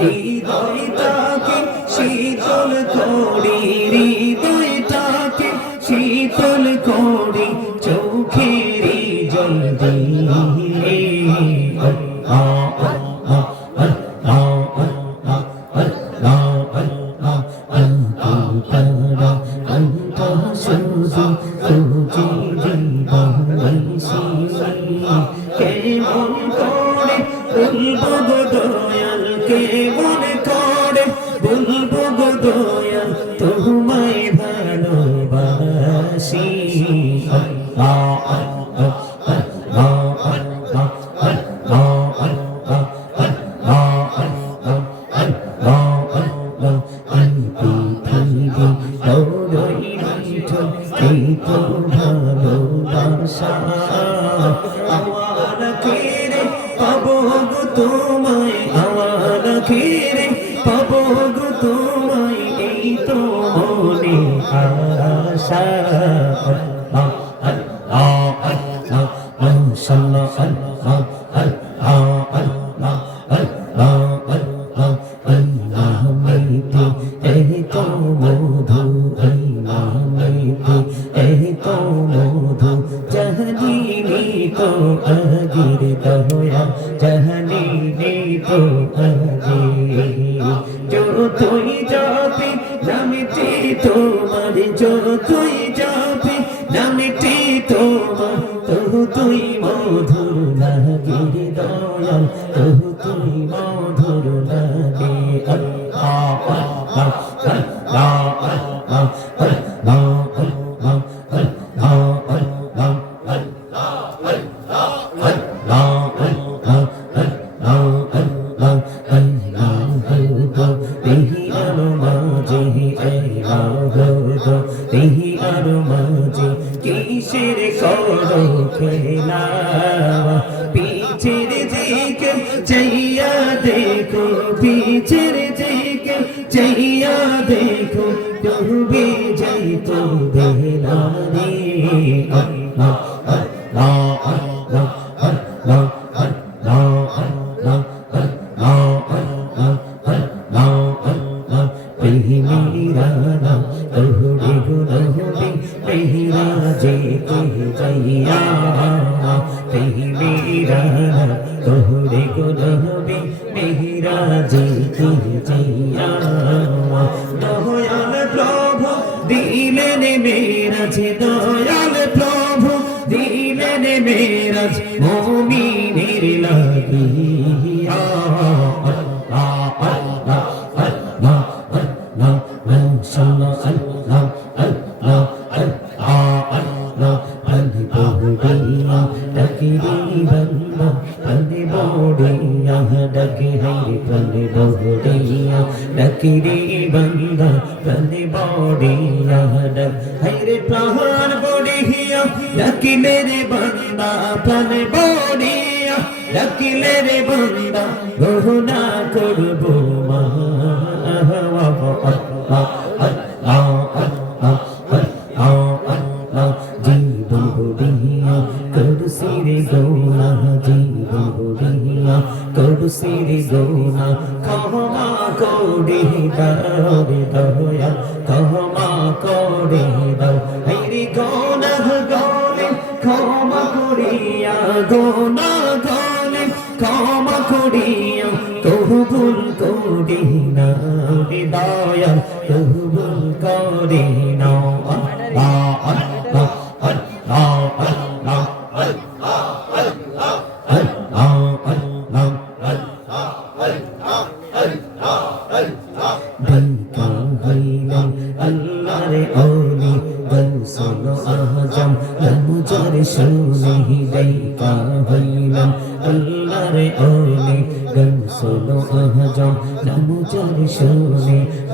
হৃদয়টাকে শীতল করি, হৃদয়টাকে শীতল করি চোখেরই জল দিয়ে। কেমন করে বলবো গো দয়াল, কেমন করে বলবো গো দয়াল তোমায় ভালোবাসি। ভালোবাসা আমার ঘিরে পাবো গো তোমায়, আমার ঘিরে পাবো গো তোমায়, এই তো মনে আশা। तो अजीर दया जहनी तो अजीर जो तुई जाती नमिती तो मर जो तुई जाती नमिती तो तो तुई मधुर लगे दया तो तुई मधुर लगे। কিসের করো খেলা পিছের দিকে চাইয়া দেখো, পিছের দিকে চাইয়া দেখো ডুবে যাই তো বেলা রে। দয়াল প্রভু দিলেন মেরাজ, দয়াল প্রভু দিলেন মেরাজ মুমিনের লাগিয়া। डकरी बंदा कने बोडिया डक हरे प्राण बोडिया डकिले रे बंदा कने बोडिया डकिले रे बंदा गोना करबो जीवन बोडिया करसी रे गौना, जीवन बोडिया करसी रे गौना कहमा कोडे दाओ रे दया कहमा कोडे दाओ हरे गौना गौने क्षमा करिया गौना गौने क्षमा करिया कबूल करे ना रे दया कबूल करे ना।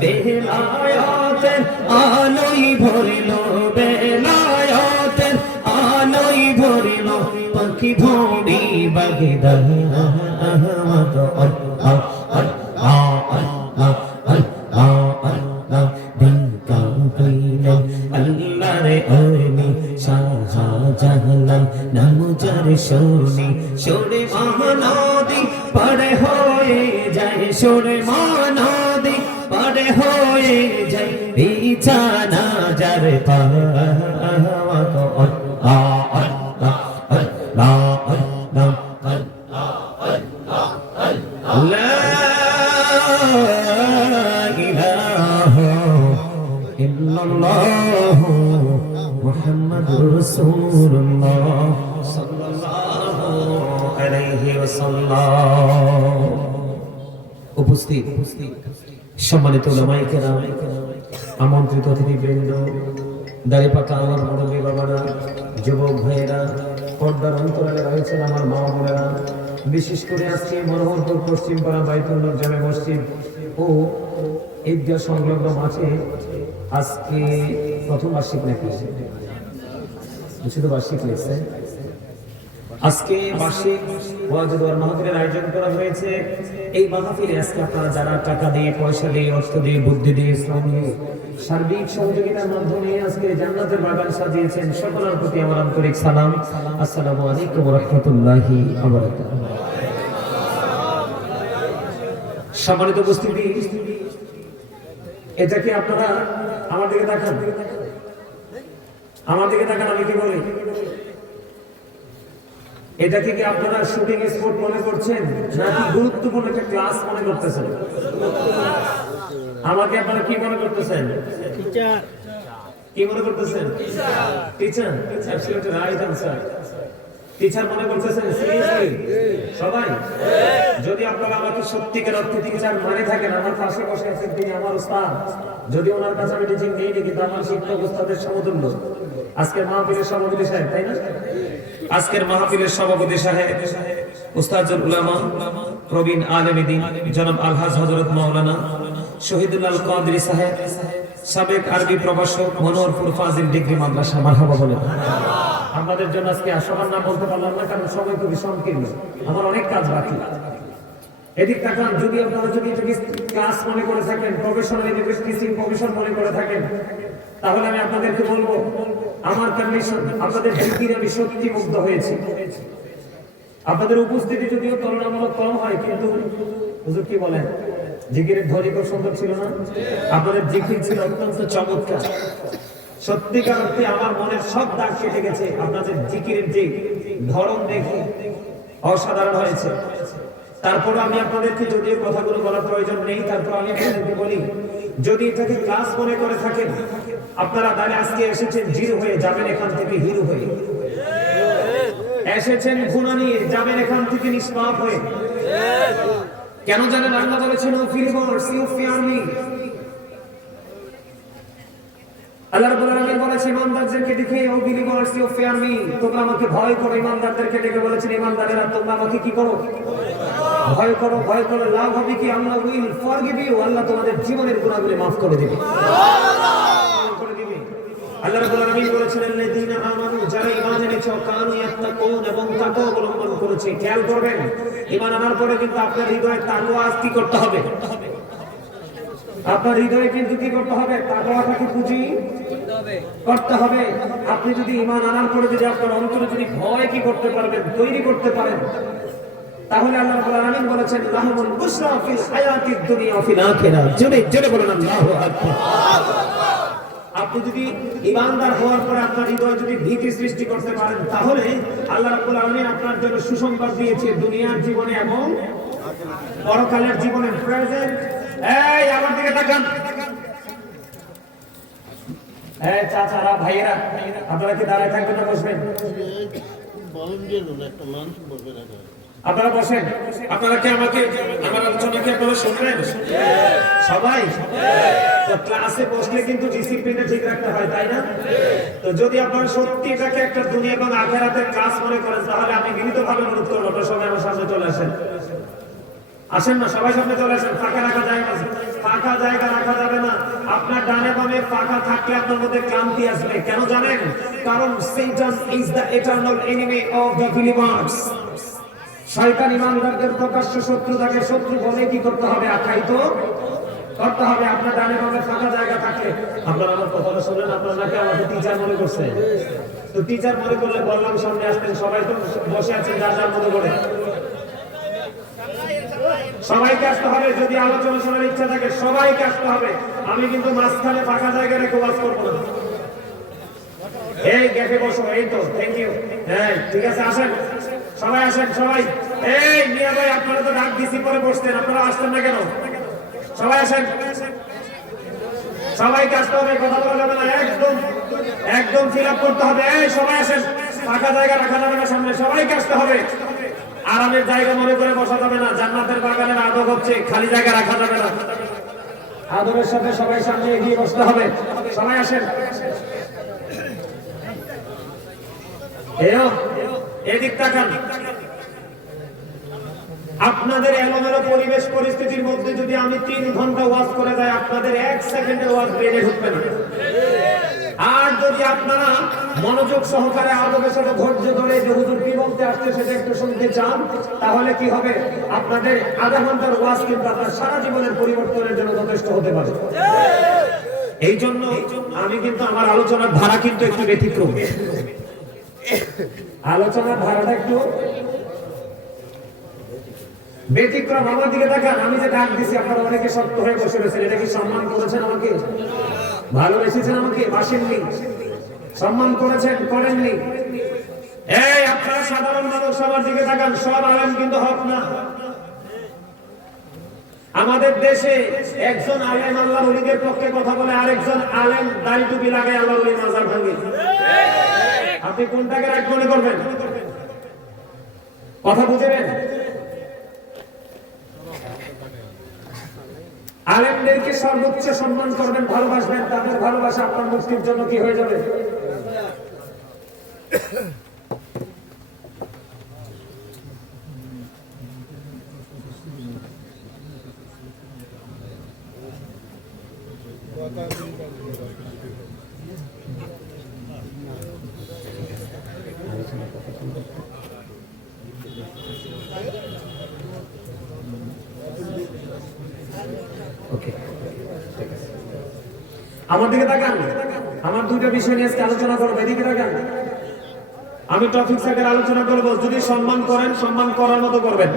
বেলায়াতের আলোই ভরিল, বেলায়াতের আলোই ভরিল পাখি ভোড়ি বাগেদা আল্লাহরে ওনি শাহজালাল নাম যার শোনে সরে মহানদী পার হয়ে শুনে মানদি পারে হয়ে যায় বিছানা যার পাওয়া গো আল্লাহ আল্লাহ লা ইলাহা ইল্লাল্লাহ মুহাম্মাদুর রাসূলুল্লাহ সাল্লাল্লাহু আলাইহি ওয়াসাল্লাম। উপস্থিত সম্মানিত উলামায়ে কেরাম, আমন্ত্রিত অতিথিবৃন্দ, দাড়ি পাকা আমার মুরব্বী বাবারা, যুবক ভাইয়েরা, পর্দার অন্তরালে রয়েছেন আমার মা বোনেরা, বিশেষ করে আজকে মনোহরপুর পশ্চিমপাড়া বাইতুল নূর জামে মসজিদ ও ঈদগাহ সংলগ্ন মাঠে আজকে প্রথম বার্ষিক নাকি শুধু বার্ষিক লিখছে, আজকে বার্ষিক ওয়াজ ওয়াজ মাহফিলের আয়োজন করা হয়েছে। এই মাহফিলে আজকে আপনারা যারা টাকা দিয়ে, পয়সা দিয়ে, অর্থ দিয়ে, বুদ্ধি দিয়ে, শ্রম দিয়ে, সার্বিক সহযোগিতার মাধ্যমে আজকে জান্নাতের বাগান সাজিয়েছেন, সকলের প্রতি আমার আন্তরিক সালাম। আসসালামু আলাইকুম ওয়া রাহমাতুল্লাহি ওয়া বারাকাতুহু। সম্মানিত উপস্থিতি, এটা কি আপনারা আমার দিকে তাকান, আমার দিকে তাকান, আমি কি বলি? এটাকে কি আপনারা শুটিং স্পট মনে করছেন নাকি গুরুত্বপূর্ণ একটা ক্লাস মনে করতেছেন? আমাকে আপনারা কি মনে করতেছেন? টিচার। কি মনে করতেছেন? Teacher. Absolutely right answer. Teacher মনে করতেছেন? সিরিয়াসলি সবাই? যদি আপনারা আমাকে সত্যিকার অর্থে টিচার মানে থাকেন, আমার পাশে বসে আছেন তিনি আমার উস্তাদ, যদি ওনার কাছে আমি টিচিং নেই কিন্তু আমার শিক্ষক উস্তাদের সমতুল্য। আজকের মাহফিলের সভাপতি সাহেব, তাই না? আজকের মাহফিলের সভাপতি সাহেব উস্তাদুল উলামা প্রবীণ আলেম দ্বীন জনাব আলহাজ হযরত মাওলানা শহীদুল্লাহ কাদরী সাহেব, সাবেক আরবি প্রভাষক, মনোহরপুর ফাজিল ডিগ্রি মাদ্রাসা। মারহাবা বলেন। আপনাদের জন্য আজকে সবার নাম বলতে পারলাম না, কারণ সময় খুবই সংকীর্ণ, আমার অনেক কাজ বাকি। এদিক তাকান, যদি আপনারা যদি এটাকে ক্লাস মনে করে থাকেন, প্রফেশনাল টিচিং প্রফেশন মনে করে থাকেন, তাহলে আমি আপনাদেরকে বলবো আমার কন্ডিশন, আপনাদের জিকিরে আমি সত্যি মুগ্ধ হয়েছি। আপনাদের উপস্থিতি যদিও তুলনামূলক কম হয়, কিন্তু হুজুর কি বলেন, জিকিরের ধ্বনি খুব সুন্দর ছিল না? আপনাদের জিকির ছিল অত্যন্ত চমৎকার। সত্যিকার অর্থে আমার মনের সব দাগ কেটে গেছে। আপনাদের জিকিরের যে ধরন দেখে অসাধারণ হয়েছে। তারপর আমি আপনাদেরকে যদিও কথাগুলো বলার প্রয়োজন নেই, তারপর আমি আপনাদেরকে বলি, যদি এটাকে ক্লাস মনে করে থাকেন, আপনারা তাহলে আজকে এসেছেন জিরো হয়ে, যাবেন এখান থেকে হিরো হয়ে। এসেছেন গুনাহ নিয়ে, যাবেন এখান থেকে নিষ্পাপ হয়ে। কেন জানেন? আল্লাহ বলেছেন O believers you fear me. আল্লাহ রাব্বুল আলামিন বলেছেন ইমানদারদেরকে দেখে O believers you fear me, তোমরা আমাকে ভয় করো। ইমানদারদেরকে ডেকে বলেছেন ইমানদারেরা তোমরা আমাকে কি করো? ভয় করো। ভয় করে লাভ হবে কি? আল্লাহ উইল ফরগিভ ইউ, আল্লাহ তোমাদের জীবনের গুনাহগুলো maaf করে দিবে। আল্লাহ রাব্বুল আলামিন বলেছেন আল্লাযীনা আমানু, যারা ঈমান এনেছে, কানু ইয়াত্তাকুন, এবং তাকওয়া অবলম্বন করেছে। খেয়াল করবেন, ঈমান আনার পরে কিন্তু আপনার হৃদয়ে তাকওয়া কি করতে হবে? আপনার হৃদয়ে কিন্তু কি করতে হবে? তাকওয়াটাকে পুঁজি করতে হবে। আপনি যদি ঈমান আনার পরে যদি আপনার অন্তরে যদি ভয় কি করতে পারবেন, তৈরি করতে পারেন, তাহলে আল্লাহ রাব্বুল আলামিন বলেছেন লাহুমুল বুশরা ফিল হায়াতিদ দুনিয়া ওয়া ফিল আখিরাহ। জোরে জোরে বলেন আল্লাহু আকবার। আপনি যদি ঈমানদার হওয়ার পরে আপনার হৃদয়ে যদি ভীতি সৃষ্টি করতে পারেন, তাহলে আল্লাহ রাব্বুল আলামিন আপনার জন্য সুসংবাদ দিয়েছে দুনিয়ার জীবনে এবং পরকালের জীবনে। প্রেজেন্ট এই আমার দিকে তাকান, এই চাচারা, ভাইয়েরা, আপনারা কি দাঁড়ায় থাকবেন না বসবেন? আপনারা বসেন। আপনারা কি আমাকে আমার আলোচনা কি আপনারা শুনবেন? সবাই তো ক্লাসে বসলে কিন্তু ডিসিপ্লিনটা ঠিক রাখতে হয়, তাই না? তো যদি আপনারা সত্যি এটাকে একটা দুনিয়া এবং আখিরাতের ক্লাস মনে করেন, তাহলে আমি বিনীতভাবে অনুরোধ করব আপনারা সবাই আমার সামনে চলে আসেন। আসেন না, সবাই সামনে চলে আসেন। ফাঁকা রাখা জায়গা আছে, ফাঁকা জায়গা রাখা যাবে না। আপনার ডানে বামে ফাঁকা থাকলে আপনার মধ্যে ক্লান্তি আসবে। কেন জানেন? কারণ Satan is the eternal enemy of the believers. শয়তান ঈমানদারদের প্রকাশ্য শত্রু, তাকে শত্রু বলে কি করতে হবে? আখ্যায়িত করতে হবে। আপনার ডানে বামে ফাঁকা জায়গা থাকলে, আপনারা আমার কথাটা শুনলেন, আপনারা নাকি আমাকে টিচার মনে করছেন। তো টিচার মনে করলে বললাম সামনে আসতেন। সবাই তো বসে আছেন যার যার মতো করে। সবাইকে আসতে হবে। যদি আলোচনা শোনার ইচ্ছা থাকে সবাইকে আসতে হবে। আমি কিন্তু মাঝখানে ফাঁকা জায়গা রেখে ওয়াজ করবো না। এই গ্যাপে বসো। এই তো, থ্যাংক ইউ। হ্যাঁ ঠিক আছে, আসেন সবাই, আসেন সবাই। এই মিয়া ভাই, আপনারা তো ডাক দিছি পরে বসতেন, আপনারা আসতেন না কেন? সবাই আসেন, সবাইকে আসতে হবে, কথা বলা যাবে না, একদম একদম ফিল আপ করতে হবে। এই সবাই আসেন, ফাঁকা জায়গা রাখা যাবে না সামনে, সবাইকে আসতে হবে। আরামের জায়গা মনে করে বসা যাবে না, জান্নাতের বাগানের আদব হচ্ছে খালি জায়গা রাখা যাবে না। আদবের সাথে সবাই সামনে এগিয়ে বসতে হবে। সবাই আসেন, এদিক তাকান। আপনাদের এলোমেলো পরিবেশ পরিস্থিতির মধ্যে যদি আমি 3 ঘন্টা ওয়াজ করে যাই, আপনাদের 1 সেকেন্ডের ওয়াজ ব্রেনে ঢুকবে না। আর যদি আপনারা মনোযোগ সহকারে আদবের সাথে ধৈর্য ধরে যে হুজুর কি বলতে আসছে সেটা একটু শুনতে চান, তাহলে কি হবে? আপনাদের আধা ঘন্টার ওয়াজ কিন্তু আপনার সারা জীবনের পরিবর্তনের জন্য যথেষ্ট হতে পারে। এই জন্য আমি কিন্তু আমার আলোচনার ধারা কিন্তু একটু ব্যতিক্রম। আলোচনার ধারাটা একটু ব্যতিক্রম। আমার দিকে তাকান, আমি যে ডাক দিছি আপনারা অনেকে শক্ত হয়ে বসে রয়েছেন। এটা কি সম্মান করেছেন আমাকে? ভালোবেসেছেন আমাকে? বাসেননি? সম্মান করেছেন? করেননি? এই আপনারা সাধারণ মানুষ, আমার দিকে তাকান। সব আলেম কিন্তু হক না। আমাদের দেশে একজন আলেম আল্লাহর ওলিদের পক্ষে কথা বলে, আরেকজন আলেম দাড়ি টুপি লাগায় আল্লাহর ওলির মাজার ভাঙে। আপনি কোনটাকে রাগ মনে করবেন? কথা বুঝবেন? আলেমদেরকে সর্বোচ্চ সম্মান করবেন, ভালোবাসবেন। তাদের ভালোবাসা আপনার মুক্তির জন্য কি হয়ে যাবে? আমার দিকে তাকান। আমার দুটো বিষয় নিয়ে আলোচনা করবো, এদিকে তাকান। আমি টপিক সেটের আলোচনা করবো। যদি সম্মান করেন, সম্মান করার মতো করবেন।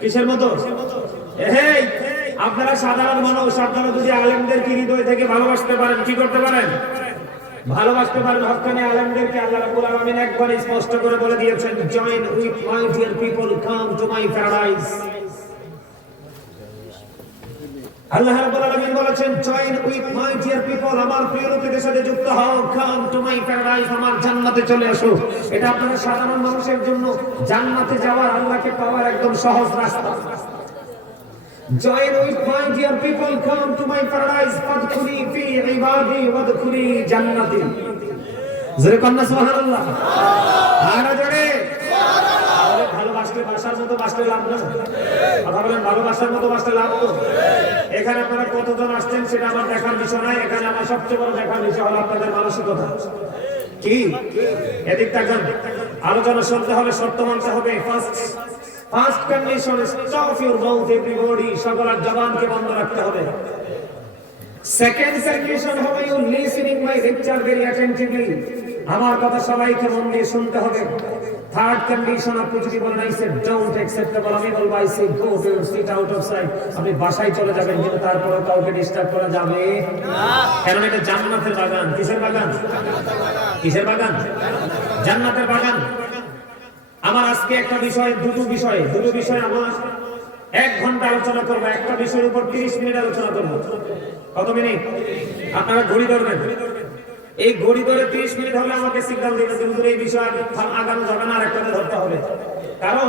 কিসের মতো? এই আপনারা সাধারণ মানুষ, আপনারা যদি আলেমদেরকে হৃদয় থেকে ভালোবাসতে পারেন, কি করতে পারেন? ভালোবাসতে পারেন। হক্কানি আলেমদেরকে আল্লাহ রাব্বুল আলামিন একবার স্পষ্ট করে বলে দিয়েছেন, join with my dear people, come to my paradise. Allah রাব্বুল আলামিন বলেছেন, join with my dear people, আমার প্রিয় লোকেদের সাথে যুক্ত হও, কাম টু মাই প্যারাডাইস, আমার জান্নাতে চলে আসো। এটা আপনারা সাধারণ মানুষের জন্য জান্নাতে যাওয়ার, আল্লাহকে পাওয়ার একদম সহজ রাস্তা। Join with my dear people, come to my paradise, ফাদখুলি ফি ইবাদি ওয়াদখুলি জান্নাতি। জোরে কন্না সুবহানাল্লাহ। আর জোরে ভালোবাসতে, বাসার মতো বাসতে লাভ না। কথা বলেন, ভালোবাসার মতো বাসতে লাভ তো। এখানে আপনারা কতজন আসছেন সেটা আমার দেখার বিষয় নয়। এখানে আমার সবচেয়ে বড় দেখার বিষয় হলো আপনাদের মানসিকতা কি। এদিক তাকান। আলোচনা শুনতে হলে সত্য মানতে হবে। First condition, stop your mouth everybody, সকলের জবানকে বন্ধ রাখতে হবে। সেকেন্ড কন্ডিশন হবে, you listening my lecture very attentively, আমার কথা সবাইকে মন দিয়ে শুনতে হবে। থার্ড কন্ডিশন, আপনি যদি বলেন আই সে ডোন্ট অ্যাকসেপ্টেবল, আমি বলবো I say go to sit out of sight, আপনি বাসায় চলে যাবেন, কিন্তু তারপরে কাউকে ডিস্টার্ব করা যাবে না। কারণ এটা জান্নাতের বাগান। কিসের বাগান? কিসের বাগান? জান্নাতের বাগান। আমার আজকে একটা বিষয়, দুটো বিষয় আমার 1 ঘন্টা আলোচনা করবো। একটা বিষয়ের উপর 30 মিনিট আলোচনা করবো। কত মিনিট? আপনারা ঘড়ি ধরবেন। এই ঘড়ি ধরে 30 মিনিট হলে আমাকে সিগন্যাল দিতে হবে, এই বিষয় আগানো যাবে না, আরেকটা ধরতে হবে। কারণ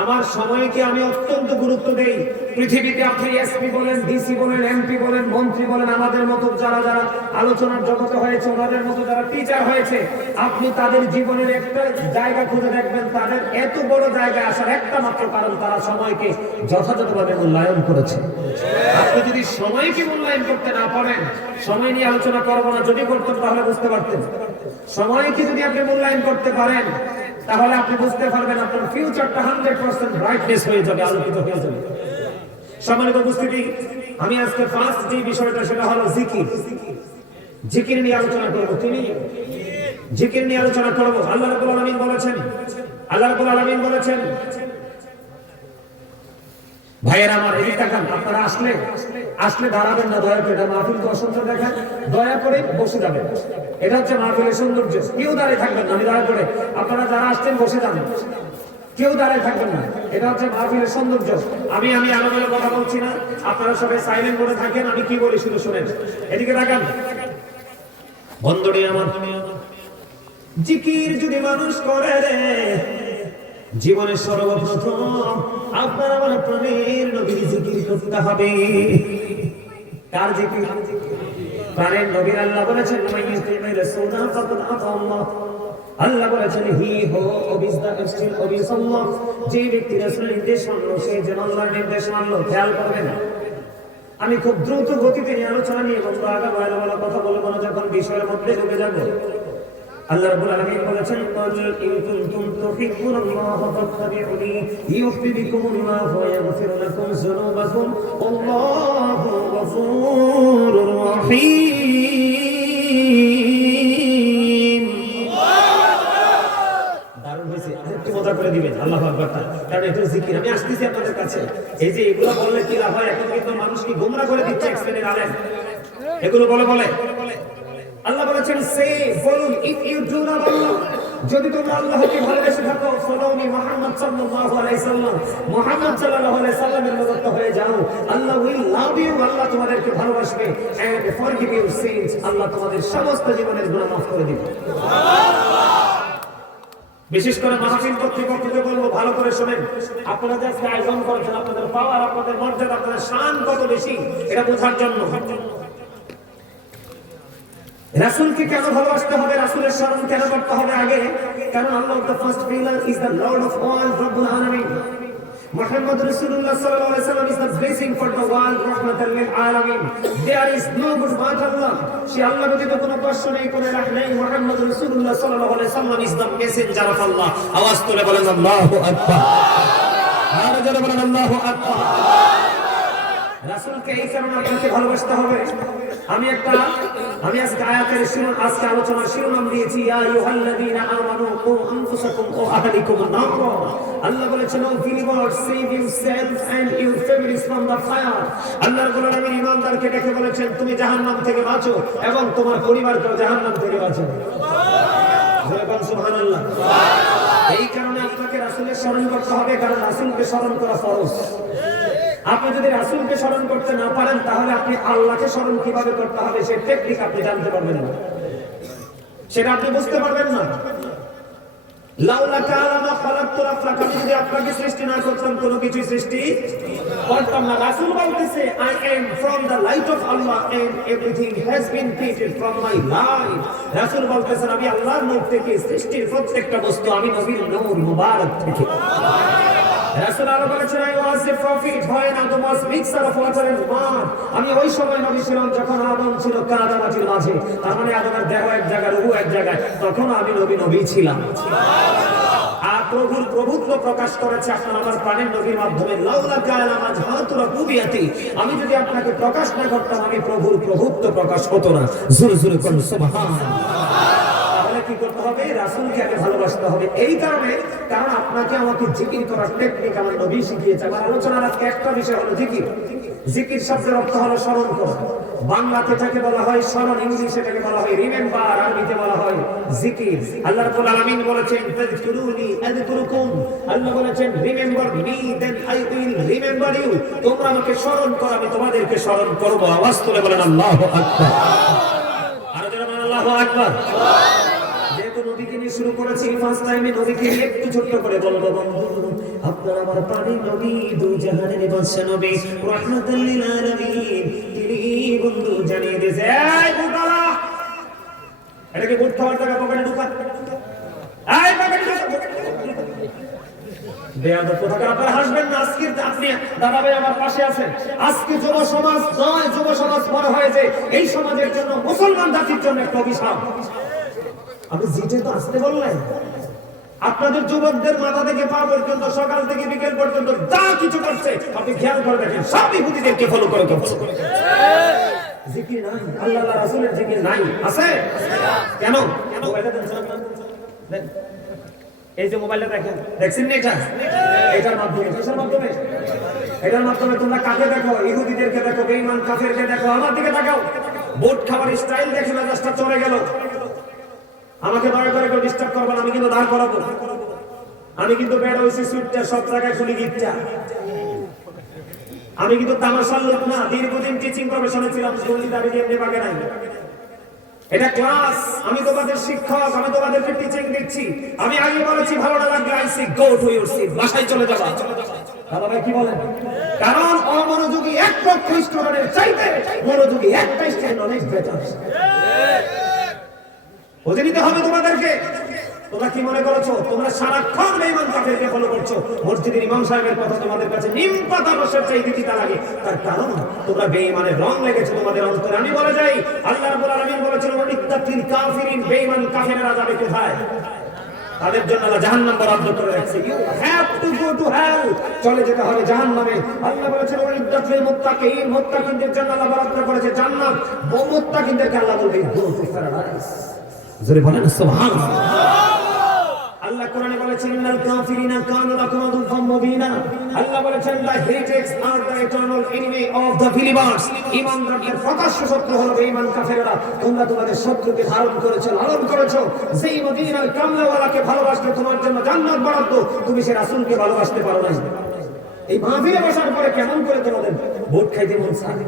আমার সময়কে আমি অত্যন্ত গুরুত্ব দেই। পৃথিবীতে আপনি এসপি বলেন, ডিসি বলেন, এমপি বলেন, মন্ত্রী বলেন, আমাদের মতো যারা যারা আলোচনার জগতে হয়েছে, ওনাদের মতো যারা টিচার হয়েছে, আপনি তাদের জীবনের একটা জায়গা খুঁজে দেখবেন, তাদের এত বড় জায়গায় আসার একটা মাত্র কারণ, তারা সময়কে যথাযথভাবে মূল্যায়ন করেছে। আপনি যদি সময়কে মূল্যায়ন করতে না পারেন, সময় নিয়ে আলোচনা করবো না, যদি করতেন তাহলে বুঝতে পারতেন। সময়কে যদি আপনি মূল্যায়ন করতে পারেন, তাহলে আপনি বুঝতে পারবেন আপনার ফিউচারটা 100% ব্রাইটনেস হয়ে যাবে, আলোকিত হয়ে যাবে। সম্মানিত উপস্থিতি, আমি আজকে ফার্স্ট যে বিষয়টা সেটা হলো জিকির। জিকির নিয়ে আলোচনা করব। জিকির নিয়ে আলোচনা করব। আল্লাহ রাব্বুল আলামিন বলেছেন, ভাইয়েরা আমার, এই দেখেন আপনারা আসলে দাঁড়াবেন না, দয়া করে। এটা মাহফিলকে অসুন্দর দেখেন, দয়া করে বসে যাবেন। এটা হচ্ছে মাহফিলের সৌন্দর্য। কেউ দাঁড়িয়ে থাকবেন না, আমি দয়া করে, আপনারা যারা আসছেন বসে যান, কেউ দাঁড়িয়ে থাকবেন না। এটা হচ্ছে মাহফিলের সৌন্দর্য। আমি আলাদা কথা বলছি না, আপনারা সবাই সাইলেন্ট করে থাকেন, আমি কি বলি শুধু শুনেন। এদিকে দেখেন বন্ধুটি আমার, জিকির যদি মানুষ করে রে, জীবনের সর্বপ্রথম আপনার আমার প্রাণের নবীর জিকির করতে হবে। কার জিকির? প্রাণের নবীর। আল্লাহ বলেছেন মাইয়ুতি'র রাসূলা ফাকাদ আতাল্লাহ। আল্লাহ বলেছেন হি হো ওবিস দা স্টিল ওবিস আল্লাহ। যে ব্যক্তি রাসূলের নির্দেশ মানলো সে যেন আল্লাহর নির্দেশ মানলো। খেয়াল করবেন, আমি খুব দ্রুত গতিতে নিয়ে আলোচনা নিয়ে বলবো, আগে কথা বলবো না, যখন বিষয়ের মধ্যে ঢুকে যাবো। আল্লাহ রাব্বুল আলামিন বলেছেন কুল ইন কুনতুম তুহিব্বুনাল্লাহা ফাত্তাবিউনি ইউহিব্বুকুমুল্লাহু ওয়া ইয়াগফির লাকুম যুনুবাকুম আল্লাহু গফুরুর রহিম। দারুণ হয়েছে, একটু মজা করে দিবেন। আল্লাহু আকবার। কারণ এটা জিকির। আমি আসতেছি আপনাদের কাছে, এই যে এগুলো বললে কি লাভ হয়? এখন কিন্তু মানুষকে গোমরা করে দিচ্ছে এক শ্রেণীর আলেম, এগুলো বলে আল্লাহ বলেছেন সে বলুন, ইফ ইউ ডু নট আল্লাহ, যদি তোমরা আল্লাহকে ভালোবেসে থাকো, ফলোমি মুহাম্মদ সাল্লাল্লাহু আলাইহি সাল্লাম, মুহাম্মদ সাল্লাল্লাহু আলাইহি সাল্লামের অনুগত হয়ে যাও, আল্লাহ উইল লাভ ইউ, আল্লাহ তোমাদেরকে ভালোবাসবে, এন্ড ফরগিভ ইউর সিনস, আল্লাহ তোমাদের সমস্ত জীবনের গুনাহ মাফ করে দিবে। বিশেষ করে মাহফিল কর্তৃপক্ষকে বলবো, ভালো করে শুনেন। আপনারা যে আজকে আয়োজন করেছেন, আপনাদের পাওয়ার, আপনাদের মর্যাদা, আপনাদের শান কত বেশি, এটা বোঝার জন্য রাসূলকে কেন ভালোবাসতে হবে, রাসূলের স্মরণ কেন করতে হবে আগে? কারণ আল্লাহ the first pillar is the Lord of all, Rabbul Alamin. Muhammad Rasulullah sallallahu alaihi wasallam is the blessing for the world, rahmatan lil alamin. There is no good but Allah. She Allah ব্যতীত কোনো উপাস্য নেই, কোনো ইলাহ নেই। Muhammad Rasulullah sallallahu alaihi wasallam is the messenger of Allah. আওয়াজ তুলে বলেন আল্লাহু আকবার। আর যারা বলেন আল্লাহু আকবার। রাসূলকে এই কারণে আপনাকে ভালোবাসতে হবে। আমি আজকে আয়াতের আজকে আলোচনার শিরোনাম দিয়েছি ইয়া আইয়ুহাল্লাযীনা আমানু কু আনফুসাকুম ওয়া আহলিকুম নার। আল্লাহ বলেছেন O believers, save yourself and your families from the fire. Allah রাব্বুল আলামিন ঈমানদারকে ডেকে বলেছেন তুমি জাহান্নাম থেকে বাঁচো এবং তোমার পরিবারকেও জাহান্নাম থেকে বাঁচো। সুবহানাল্লাহ। এই কারণে আপনাকে রাসূলের স্মরণ করতে হবে, কারণ রাসূলকে স্মরণ করা ফরজ। আপনি যদি রাসূলকে স্মরণ করতে না পারেন, তাহলে আপনি আল্লাহকে স্মরণ কিভাবে করতে হবে সেই টেকনিক আপনি জানতে পারবেন না, সেটা আপনি বুঝতে পারবেন না। লাউলা কালামা খালাকতু রাফলাকা, যদি আপনাকে সৃষ্টি না করতাম কোনো কিছু সৃষ্টি করতাম না। রাসূল বলতেছে I am from the light of Allah and everything has been created from my light. রাসূল বলতেছেন আমি আল্লাহর নূর থেকে সৃষ্টির প্রত্যেকটা বস্তু, আমি নবীর নূর মুবারক থেকে। রাসূল আরো বলেছেন I was a prophet when Adam was mixture of water and mud. আমি ওই সময় নবী ছিলাম যখন আদম ছিল কাদা মাটির মাঝে, তার মানে আদমের দেহ এক জায়গায়, রূহ এক জায়গায়, তখন আমি নবী ছিলাম। আর প্রভুর প্রভুত্ব প্রকাশ করেছে আপনার আমার প্রাণের নবীর মাধ্যমে। লাউলা কালামা জাহাতু রাবুবিয়াতি, আমি যদি আপনাকে প্রকাশ না করতাম, আমি প্রভুর প্রভুত্ব প্রকাশ হতো না। জোরে জোরে কোন সুবহানাল্লাহ। কি করতে হবে? রাসূলকে আগে ভালোবাসতে হবে। এই কারণে, কারণ আপনাকে আমাকে জিকির করার টেকনিক আমার নবী শিখিয়েছে। আমার আলোচনার আজকে একটা বিষয় হলো জিকির। জিকির শব্দের অর্থ হলো স্মরণ করা। বাংলাতে এটাকে বলা হয় স্মরণ, ইংলিশে এটাকে বলা হয় রিমেম্বার, আরবিতে বলা হয় জিকির। আল্লাহ রাব্বুল আলামিন বলেছেন ফাযকুরুনি আযকুরুকুম। আল্লাহ বলেছেন remember me then I will remember you. তোমরা আমাকে স্মরণ করো, আমি তোমাদেরকে স্মরণ করব। আওয়াজ তুলে বলেন আল্লাহু আকবার। আর যারা বলেন আল্লাহু আকবার। নবীকে নিয়ে শুরু করেছি, ফার্স্ট টাইমে নবীকে একটু ছোট্ট করে বলবো বন্ধু, আপনার আমার প্রাণের নবী, দুই জাহানের বাদশা নবী, রাহমাতুল লিল আলামিন, তিনি বন্ধু জানিয়ে দিয়েছে এই বুড়ালা, এটাকে বুট খাওয়ার টাকা পকেটে ঢুকা, এই পকেটে ঢুকা। বেয়াদব কোথাকার, আপনারা হাসবেন না। আজকে আপনি দাদা ভাই আমার পাশে আছেন। আজকে যুব সমাজ নয়, যুব সমাজ মনে হয়েছে এই সমাজের জন্য, মুসলমান জাতির জন্য একটা অভিশাপ। আমি জিটে তো আসতে বললেন, আপনাদের যুবকদের মাথা থেকে পা পর্যন্ত, সকাল থেকে বিকেল পর্যন্ত যা কিছু করছে আপনি খেয়াল করে দেখেন, সব ইহুদিদেরকে ফলো করে করছে। জিকির নাই, আল্লাহ রাসূলের জিকির নাই। আছে কেন? মোবাইলটা দেন, এই যে মোবাইলটা দেখেন, দেখছেন না? এটার মাধ্যমে, কিসের মাধ্যমে? এটার মাধ্যমে তোমরা কাকে দেখো? ইহুদিদেরকে দেখো, বেঈমান কাফেরকে দেখো। আমার দিকে তাকাও, বোট খাবার স্টাইল দেখে মেজাজটা চলে গেল। আমাকে দয়া করে কেউ ডিস্টার্ব করবেন, আমি কিন্তু দাঁড় করাবো। আমি কিন্তু বেড হয়েছি সুইটটা, সব জায়গায় খুলি গিটটা। আমি কিন্তু তামাশার লোক না, দীর্ঘদিন টিচিং প্রফেশনে ছিলাম, শুনলি দাবি দিয়ে এমনি বাগে নাই। এটা ক্লাস, আমি তোমাদের শিক্ষক, আমি তোমাদেরকে টিচিং দিচ্ছি। আমি আগে বলেছি ভালো না লাগলে আইসি গো টু ইউর সিট, বাসায় চলে যাবা। দাদা ভাই কি বলেন? কারণ অমনোযোগী এক পক্ষ স্টুডেন্টের চাইতে মনোযোগী একটা স্টুডেন্ট অনেক বেটার। বুঝে নিতে হবে তোমাদেরকে। তোমরা কি মনে করছো তোমরা সারাক্ষণ বেঈমান কাফেরকে ফলো করছো? মসজিদের ইমাম সাহেবের কথা তোমাদের কাছে নিম পাতা রসের চাইতে তিতা লাগে, তার কারণ তোমরা বেঈমানের রং লেগেছে তোমাদের অন্তরে। আমি বলে যাই, আল্লাহ রাব্বুল আলামিন বলেছেন ওয়ানিত্তাকিল কাফিরিন, বেঈমান কাফেররা যাবে কোথায়? তাদের জন্য আল্লাহ জাহান্নাম বরাদ্দ করে রাখছে। You have to go to hell, চলে যেতে হবে জাহান্নামে। আল্লাহ বলেছেন ওয়ানিত্তাকিল মুত্তাকিন, মুত্তাকিনদের জন্য আল্লাহ বরাদ্দ করেছে জান্নাত। মুত্তাকিনদেরকে আল্লাহ বলবে গো টু প্যারাডাইস। জোরে বলেন সুবহানাল্লাহ। আল্লাহ কোরআনে বলেছেন ইন্নাল কাফিরিনা কানু লাকুম আদুওয়াম মুবিনা। আল্লাহ বলেছেন the heritage are the eternal enemy of the believers. ঈমানদারদের প্রকাশ্য শত্রু হলো বেঈমান কাফেররা। তোমরা তোমাদের শত্রুকে ধারণ করেছো, লালন করেছো। যেই মদিনার কামলাওয়ালাকে ভালোবাসলে তোমার জন্য জান্নাত বরাদ্দ, তুমি সে রাসূলকে ভালোবাসতে পারো না। এই মাহফিলে বসার পরে কেমন করে তোমাদের ভোট খাইতে মন চায়?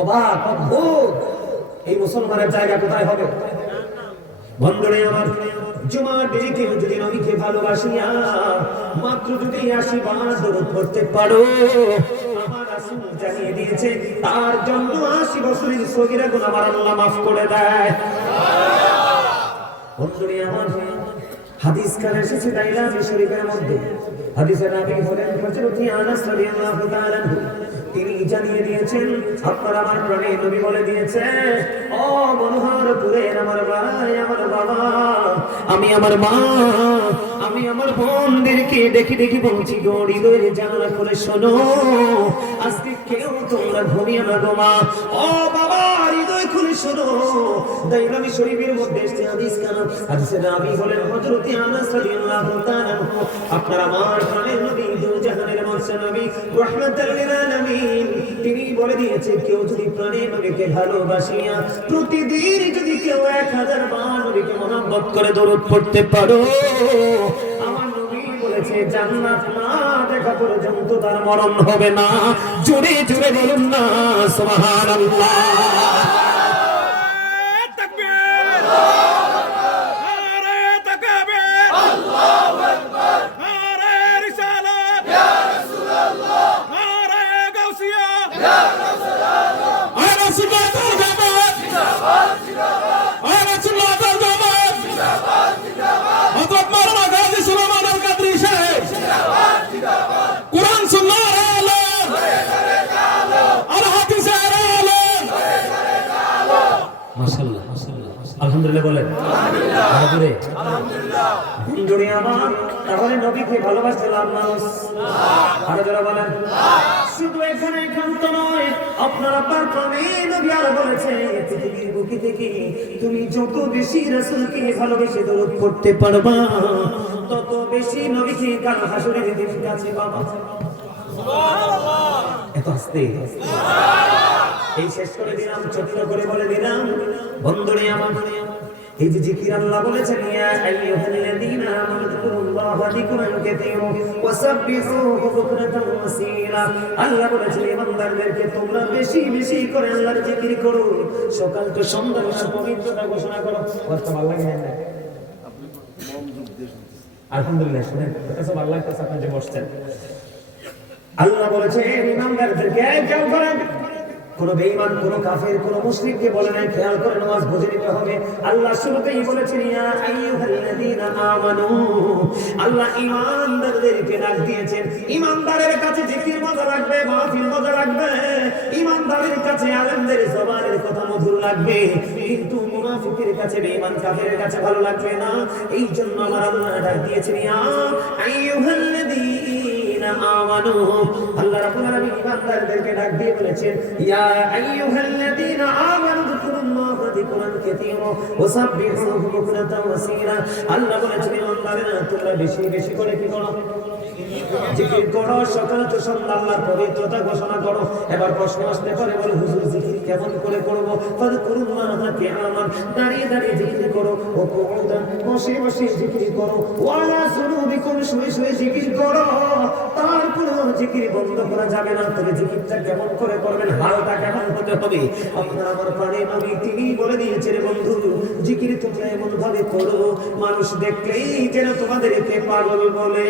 অবাক অদ্ভুত। এই মুসলমানের জায়গা কোথায় হবে? বন্ধুরে আমার, জুমার দিকে যদি নবীকে ভালোবাসিয়া মাত্র যদি 80 বার দরুদ পড়তে পারো, আমার রাসূল জানিয়ে দিয়েছে তার জন্য 80 বছরের সগীরা গুনাহ আমার আল্লাহ মাফ করে দেয়। বন্ধুরে আমার, হাদিস কানে এসেছে দাইলামি শরীফের মধ্যে। হাদিসের রাবী হলেন হযরত আনাস রাদিয়াল্লাহু তাআলা। তিনি জানিয়ে দিয়েছেন, আপনার আমার প্রাণের নবী বলে দিয়েছে, ও মনোহরপুরের আমার ভাই, আমার বাবা, আমি আমার মা, আমি আমার বোনদেরকে দেখি দেখি বলছি গো, হৃদয়ের জানালা খুলে শোনো, আজকে কেউ তোমরা ঘুমিয়ে না গো মা। ও বাবা, হৃদয় খুলে শোনো। দাইলামি শরীফের মধ্যে এসেছে হাদিস কানা। হাদিসের রাবী হলেন হযরত আনাস রাদিয়াল্লাহু তাআলা। আপনার আমার প্রাণের নবী, দু জাহানের মুর্শিদ নবী, রাহমাতুল লিল আলামিন, তিনি বলে দিয়েছে কেউ যদি প্রাণের নবীকে ভালোবাসিয়া প্রতিদিন যদি কেউ 1000 বার নবীকে মহব্বত করে দরুদ পড়তে পারো, আমার নবী বলেছে জান্নাত না দেখা পর্যন্ত তার মরণ হবে না। জোরে জোরে বলুন না সুবহানাল্লাহ। আলহামদুলিল্লাহ বলেন আলহামদুলিল্লাহ। বন্ধুরে আমার, তাহলে নবীকে ভালোবাসতে লাভ মানুষ আরো যারা বলেন শুধু এখানে একান্ত নয়, আপনার আব্বার প্রাণের নবী আরো বলেছে পৃথিবীর বুকে থেকে তুমি যত বেশি রাসূলকে ভালোবেসে দরুদ পড়তে পারবা, তত বেশি নবীকে কাল হাসরের দিন কাছে পাবা। সুবহানাল্লাহ। এত আস্তে এই শেষ করে দিলাম, ছোট্ট করে বলে দিলাম বন্ধুরে আমার, এই যে জিকির আল্লাহ বলেছেন ইয়া আইয়ুহাল্লাযীনা আমানু যিকুরুল্লাহা যিকরান কাসীরা ওয়াসাব্বিহুহু বুকরাতান ওয়া আসীলা। আল্লাহ বলেছেন ইমানদারদেরকে তোমরা বেশি বেশি করে আল্লাহর জিকির করো, সকাল থেকে সন্ধ্যা পর্যন্ত পবিত্রতা ঘোষণা করো। কত ভালো লাগে না? আপনি মনোযোগ দিয়ে শুনতেছেন। আলহামদুলিল্লাহ, শুনেন এটা সব আল্লাহর কাছে আপনি যে বসছেন। আল্লাহ বলেছেন ইমানদারদেরকে কেউ করেন, কোন বেঈমান, কোন কাফের, কোন মুশরিককে বলে নাই। খেয়াল করে নামাজ বুঝে নিতে হবে। আল্লাহ শুরুতেই বলেছেন ইয়া আইয়ুহাল্লাযীনা আমানু। আল্লাহ ঈমানদারদেরকে ডাক দিয়েছেন। ঈমানদারের কাছে জিকির মজা লাগবে, মাহফিল মজা লাগবে, ঈমানদারের কাছে আলেমদের জবানের কথা মধুর লাগবে, কিন্তু মুনাফিকের কাছে, বেঈমান কাফেরের কাছে ভালো লাগবে না। এই জন্য আমার আল্লাহ ডাক দিয়েছেন ইয়া আইয়ুহাল্লাযীনা আমানু। আল্লাহ রাব্বুল আলামিন ঈমানদারদেরকে ডাক দিয়ে বলেছেন ইয়া আইয়ুহাল্লাযীনা আমানু যিকুরুল্লাহা যিকরান কাসীরা ওয়াসাব্বিহুহু বুকরাতান ওয়া আসীলা। আল্লাহ বলেছেন ঈমানদারেরা তোমরা বেশি বেশি করে কি করো? জিকির করো, সকাল তো সন্ধ্যা আল্লাহর পবিত্রতা ঘোষণা করো। এবার প্রশ্ন আসতে পারে, বলে হুজুর জিকির কেমন করে করব? ফাযকুরুল্লাহা কিয়ামান, দাঁড়িয়ে দাঁড়িয়ে জিকির করো, ও কুউদান, বসে বসে জিকির করো, ওয়ালা যুনুবিকুম, শুয়ে শুয়ে জিকির করো। তারপরেও জিকির বন্ধ করা যাবে না। তবে জিকিরটা কেমন করে করবেন, হালটা কেমন হতে হবে? আপনার আমার প্রাণে নবী তিনি বলে দিয়েছেন, বন্ধু জিকির তোমরা এমন ভাবে করো মানুষ দেখলেই যেন তোমাদেরকে পাগল বলে।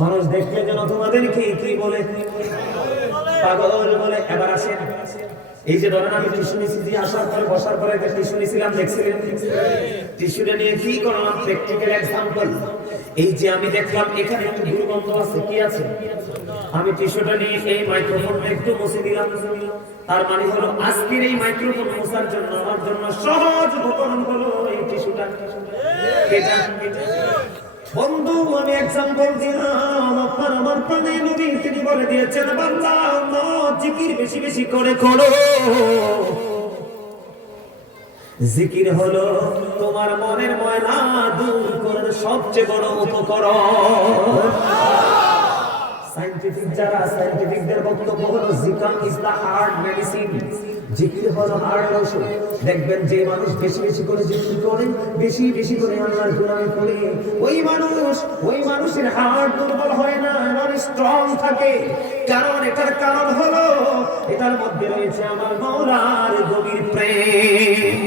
মানুষ দেখলে যেন তোমাদেরকে কি বলে? পাগল বলে। এবার আসেন, এই যে ধরেন আমি টিস্যু নিয়েছি, দিয়ে আসার পরে বসার পরে টিস্যু নিয়েছিলাম, দেখছিলেন টিস্যুটা নিয়ে কি করলাম? Practical example. এই যে আমি দেখলাম এখানে একটু দুর্গন্ধ আছে, কি আছে? আমি টিস্যুটা নিয়ে এই মাইক্রোফোনটা একটু মুছে দিলাম। তার মানে হলো আজকের এই মাইক্রোফোন মোছার জন্য আমার জন্য সহজ উপকরণ হলো এই টিস্যুটা। এটা বন্ধু আমি এক্সাম্পল দিলাম। আপনার আমার প্রাণে নবী তিনি বলে দিয়েছেন, বান্দা জিকির বেশি বেশি করে করো। জিকির হলো তোমার মনের ময়লা দূর করার সবচেয়ে বড় উপকরণ। সায়েন্টিফিক যারা, সায়েন্টিফিকদের বক্তব্য হলো জিকির ইজ দা হার্ট মেডিসিন। জিকির হলো হার্ট ঔষধ। দেখবেন যে মানুষ বেশি বেশি করে জিকির করে, বেশি বেশি করে আল্লাহর গুনাহ করে, ওই মানুষের হার্ট দুর্বল হয় না, মানে স্ট্রং থাকে। কারণ এটার কারণ হলো এটার মধ্যে রয়েছে আমার মাওলার গভীর প্রেম।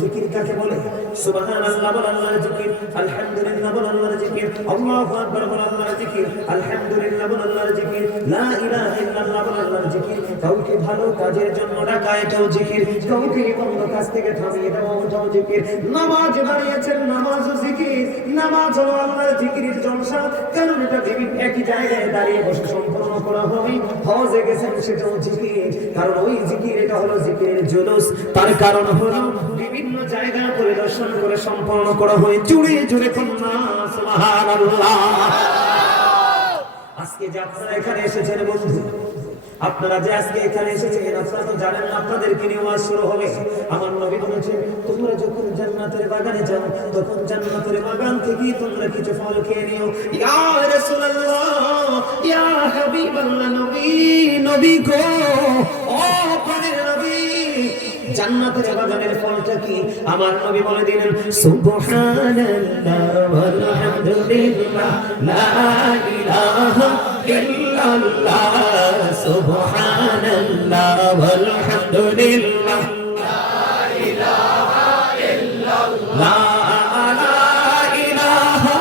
জিকির কাকে বলে? সুবহানাল্লাহ বল আল্লাহর জিকির, আলহামদুলিল্লাহ বল আল্লাহর জিকির, আল্লাহু আকবার বল আল্লাহর জিকির, আলহামদুলিল্লাহ বল আল্লাহর জিকির, লা ইলাহা ইল্লাল্লাহ বল আল্লাহর জিকির। কাউকে ভালো কাজের জন্য ডাকা, এটাও জিকির। কাউকে মন্দ কাজ থেকে থামিয়ে দেওয়া, ওটাও জিকির। নামাজ দাঁড়িয়েছেন, নামাজও জিকির। নামাজ হলো আল্লাহর জিকিরের জলসা। কারণ এটা বিভিন্ন একই জায়গায় দাঁড়িয়ে বসে সম্পূর্ণ করা হয়। হজে গেছেন, সেটাও জিকির। কারণ ওই জিকির, এটা হলো জিকিরের জুলুস। তার কারণ হলো বিভিন্ন জায়গা পরিদর্শন করে সম্পন্ন করা হয়। জুড়ে জুড়ে কন্যা সুবহানাল্লাহ। আজকে যে আপনারা এখানে এসেছেন বন্ধু, আপনারা যে আজকে এখানে এসেছেন, আপনারা তো জানেন না আপনাদেরকে নিয়ে ওয়াজ শুরু হবে। আমার নবী বলেছেন, তোমরা যখন জান্নাতের বাগানে যাও, তখন জান্নাতের বাগান থেকে তোমরা কিছু ফল খেয়ে নিও। ইয়া রাসূলুল্লাহ, ইয়া হাবিবাল্লাহ, নবী গো, ও প্রাণের নবী, জান্নাতের বাগানের ফলটা কি? আমার নবী বলে দিলেন, সুবহানাল্লাহ ওয়াল হামদুলিল্লাহ, লা ইলাহা ইল্লাল্লাহ, সুবহানাল্লাহ ওয়াল হামদুলিল্লাহ, লা ইলাহা ইল্লাল্লাহ, লা ইলাহা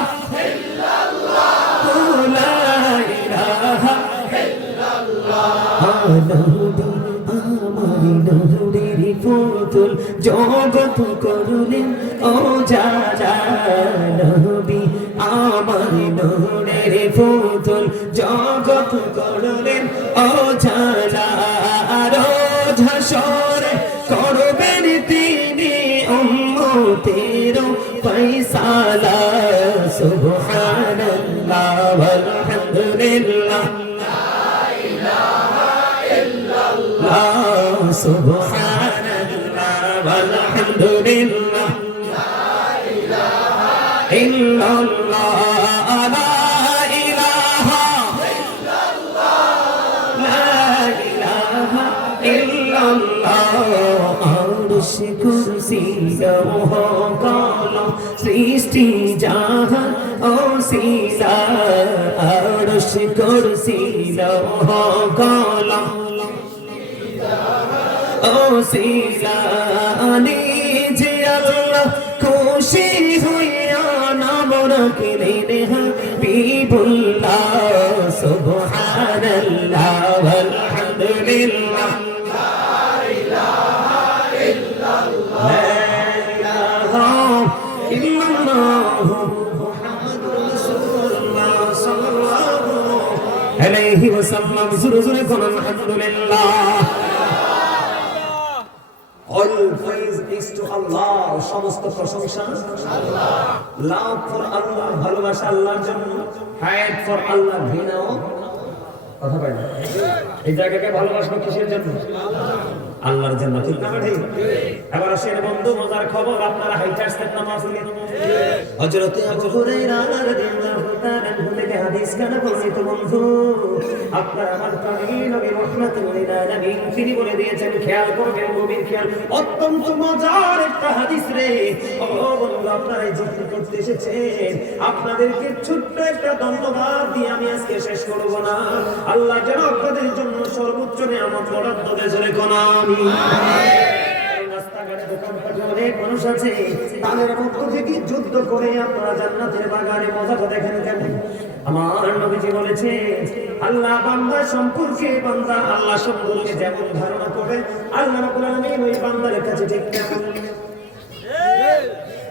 ইল্লাল্লাহ, লা ইলাহা ইল্লাল্লাহ। পুতুল জগৎ করলেন ও যারা, নবী আমার নূরের পুতুল জগৎ করলেন ও যারা। রোজ হাসরে করবেন তিনি উম্মতের ফয়সালা। সুবহানাল্লাহ ওয়াল হামদুলিল্লাহ, সুবহানাল্লাহ ওয়াল হামদুলিল্লাহ, লা ইলাহা ইল্লাল্লাহ, লা ইলাহা ইল্লাল্লাহ, লা ইলাহা ইল্লাল্লাহ। আরশ কুরসি লৌহ কলম সৃষ্টি জাহান ও সিলা। আরশ কুরসি লৌহ কলম ও সিলানি, যে আল্লাহ খুশি হইয়া নাম রাখলেন হাবিবুল্লাহ। সুবহানাল্লাহ ওয়াল হামদুলিল্লাহ, লা ইলাহা ইল্লাল্লাহ, লা ইলাহা ইল্লাল্লাহ, মুহাম্মাদুর রাসূলুল্লাহ সাল্লাল্লাহু আলাইহি ওয়াসাল্লাম। জোরে জোরে বলুন আলহামদুলিল্লাহ। All praise is to Allah, সমস্ত প্রশংসা আল্লাহ। Love for Allah, ভালোবাসা আল্লাহর জন্য। Hate for Allah, ঘৃণাও কথা পাই না। এই জায়গাকে ভালোবাসবো কিসের জন্য? আল্লাহর জন্য, ঠিক না ঠিক? এবার আসেন বন্ধু, মজার খবর, আপনারা হাইটে আসতেন না মাহফিলে? হযরতে আবু হুরায়রা রাদিয়াল্লাহু তাআলা থেকে হাদিস কানা বর্ণিত বন্ধু, আপনার আমার প্রাণী নবী রাহমাতুল লিল আলামিন তিনি বলে দিয়েছেন, খেয়াল করবেন, গভীর খেয়াল, অত্যন্ত মজার একটা হাদিস রে। ও বন্ধু, আপনারা এই জিকির করতে এসেছেন, আপনাদেরকে ছোট্ট একটা ধন্যবাদ দিয়ে আমি আজকে শেষ করব না। আল্লাহ যেন আপনাদের জন্য সর্বোচ্চ নিয়ামত বরাদ্দ দেয় কোন আমি। রাস্তাঘাটে দোকানপাটে অনেক মানুষ আছে, তাদের মধ্য থেকে যুদ্ধ করে আপনারা জান্নাতের বাগানে মজাটা দেখেন কেমন? আমার নবীজি বলেছে, আল্লাহ বান্দা সম্পর্কে, বান্দা আল্লাহ সম্পর্কে যেমন ধারণা করে, আল্লাহ রাব্বুল আলামিন ওই বান্দার কাছে ঠিক তেমন।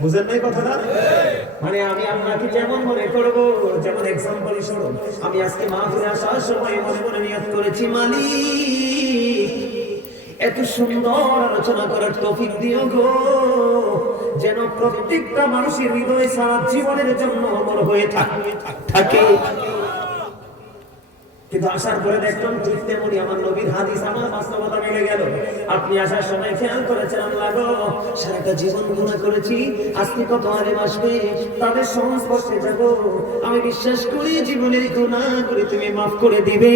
বুঝেন নাই কথাটা? মানে আমি আপনাকে যেমন মনে করব, যেমন এক্সাম্পল স্বরূপ আমি আজকে মাহফিলে আসার সময় মনে মনে নিয়ত করেছি, মালিক এত সুন্দর আলোচনা করার তৌফিক দিও গো, যেন প্রত্যেকটা মানুষের হৃদয়ে সারা জীবনের জন্য অমর হয়ে থাকে। কিন্তু আসার পরে দেখলাম ঠিক তেমনি আমার নবীর হাদিস আমার বাস্তবতা মিলে গেল। আপনি আসার সময় খেয়াল করেছেন, আল্লাহ গো সারাটা জীবন গুনাহ করেছি, আজকে কত আলেম আসবে, তাদের সংস্পর্শে যাব, আমি বিশ্বাস করি জীবনের গুনাহগুলি তুমি মাফ করে দিবে।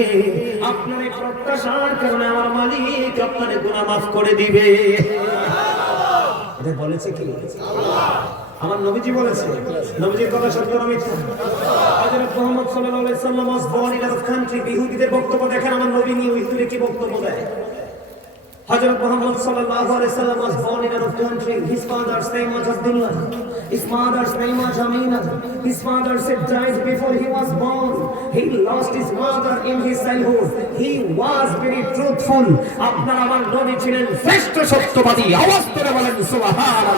আপনার এই প্রত্যাশার কারণে আমার মালিক আপনার গুনাহ মাফ করে দিবে। এটা বলেছে কি? আমার নবীজি বলেছে। নবীজির কথা সত্য না মিথ্যা? হযরত মুহাম্মদ সাল্লাল্লাহু আলাইহি ওয়াসাল্লাম was born in a country, ইহুদিদের বক্তব্য দেখেন আমার নবী নিয়ে ইহুদিরা কি বক্তব্য দেয়। হযরত মুহাম্মদ সাল্লাল্লাহু আলাইহি ওয়াসাল্লাম was born in a country, his father's name was Abdullah, his mother's name was Amina, his father said died before he was born, he lost his mother in his childhood, he was very truthful. আপনার আমার নবী ছিলেন শ্রেষ্ঠ সত্যবাদী। আওয়াজ করে বলেন সুবহানাল্লাহ।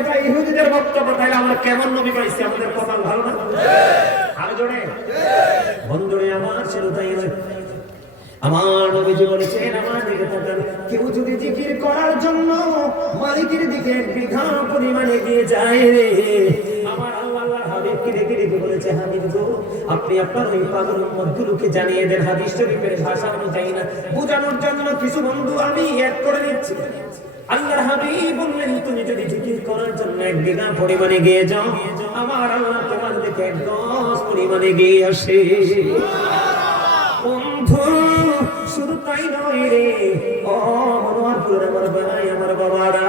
এটা ইহুদিদের বক্তব্য, তাইলে আমরা কেমন নবী পাইছি? আমাদের কথা ভালো না? আরো জোরে বন্ধুরে আমার শ্রোতাই, আমার নবীজি বলেছেন, আমার দিকে তাকান, কেউ যদি জিকির করার জন্য মালিকের দিকে এক বিঘা পরিমাণে এগিয়ে যায় রে, আমার আল্লাহর হাবিবকে ডেকে ডেকে বলেছে, হাবিব গো আপনি আপনার ওই পাগল উম্মতগুলোকে জানিয়ে দেন, হাদিস শরীফের ভাষা অনুযায়ী না, বোঝানোর জন্য কিছু বন্ধু আমি অ্যাড করে নিচ্ছি। আল্লাহর হাবিব বললেন, তুমি যদি জিকির করার জন্য এক বিঘা পরিমাণে গিয়ে যাও, আমার আল্লাহ তোমার দিকে 10 পরিমাণে গিয়ে আসে। বন্ধু শুধু তাই নয় রে, ও মনোয়ারপুরের আমার ভাই, আমার বাবারা,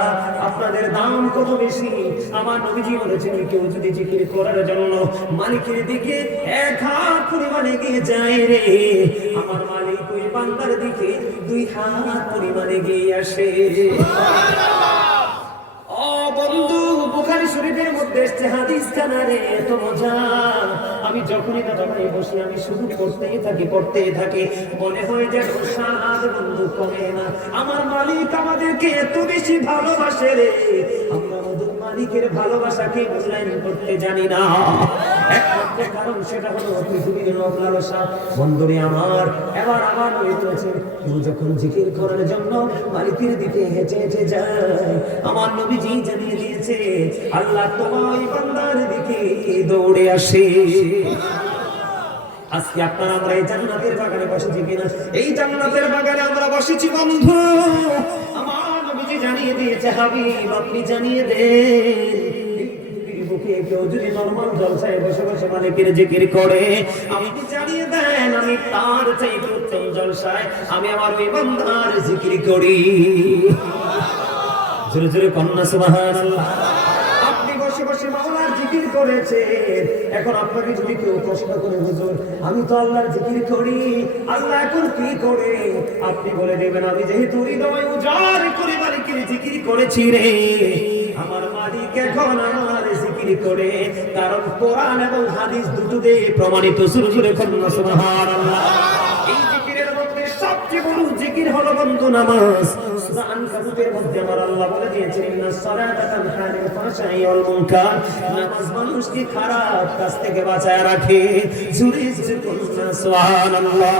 আপনাদের দাম কত বেশি। আমার নবীজি বলেছেন, কেউ যদি জিকির করার জন্য মালিকের দিকে 1 হাত পরিমাণে গিয়ে যায় রে, আমার মালিক ওই বান্দার দিকে 2 হাত পরিমাণে গিয়ে আসে। ও বন্ধু, বুখারী শরীফের মধ্যে এসেছে হাদিস খানা রে, এত মজা। আমি যখনই দাঁড়াই বসি, আমি শুধু পড়তেই থাকি, মনে হয় যে সাদ বন্ধু কমে না। আমার মালিক আমাদেরকে এত বেশি ভালোবাসে রে, আমরা আমাদের মালিকের ভালোবাসাকে মূল্যায়ন করতে জানি না। একমাত্র কারণ সেটা হলো পৃথিবীর লোভ লালসা। বন্ধুরে আমার, এবার আমার হয়েছে, কেউ যখন জিকির করার জন্য মালিকের দিকে হেঁটে হেঁটে যায়, আমার নবীজি জানিয়ে দিয়েছে, আল্লাহ তোমার বান্দার দিকে দৌড়ে আসে। আজকে আপনারা আমরা এই জান্নাতের বাগানে বসেছি কিনা? এই জান্নাতের বাগানে আমরা বসেছি বন্ধু। আমার নবীজি জানিয়ে দিয়েছে, হাবিব আপনি জানিয়ে দেন, কেউ যদি নরমাল জলসায় বসে বসে মালিকের জিকির করে, আপনি জানিয়ে দেন, আমি তার চাইতে উত্তম জলসায় আমি আমার ওই বান্দার জিকির করি। জোরে জোরে কন্যা সুবহানাল্লাহ। আপনি বসে বসে মাওলার জিকির করেছেন, এখন আপনাকে যদি কেউ প্রশ্ন করে, হুজুর আমি তো আল্লাহর জিকির করি, আল্লাহ এখন কি করে? আপনি বলে দেবেন, আমি যেহেতু হৃদয় উজাড় করে মালিকের জিকির করেছি রে, আমার মালিক এখন আমার জিকির করে, কারণ কোরআন এবং হাদিস দুটো দিয়ে প্রমাণিত। সুরে কন্যা সুবহানাল্লাহ। এই জিকিরের মধ্যে সবচেয়ে বড় জিকির হলো বন্ধু নামাজ। সূরা আনকাবুতের মধ্যে আমার আল্লাহ বলে দিয়েছেন, ইন্নাস সালাতা তানহা আনিল ফাহশাই ওয়াল মুনকার, নামাজ মানুষকে খারাপ কাজ থেকে বাঁচায় রাখে। সুরে কন্যা সুবহানাল্লাহ।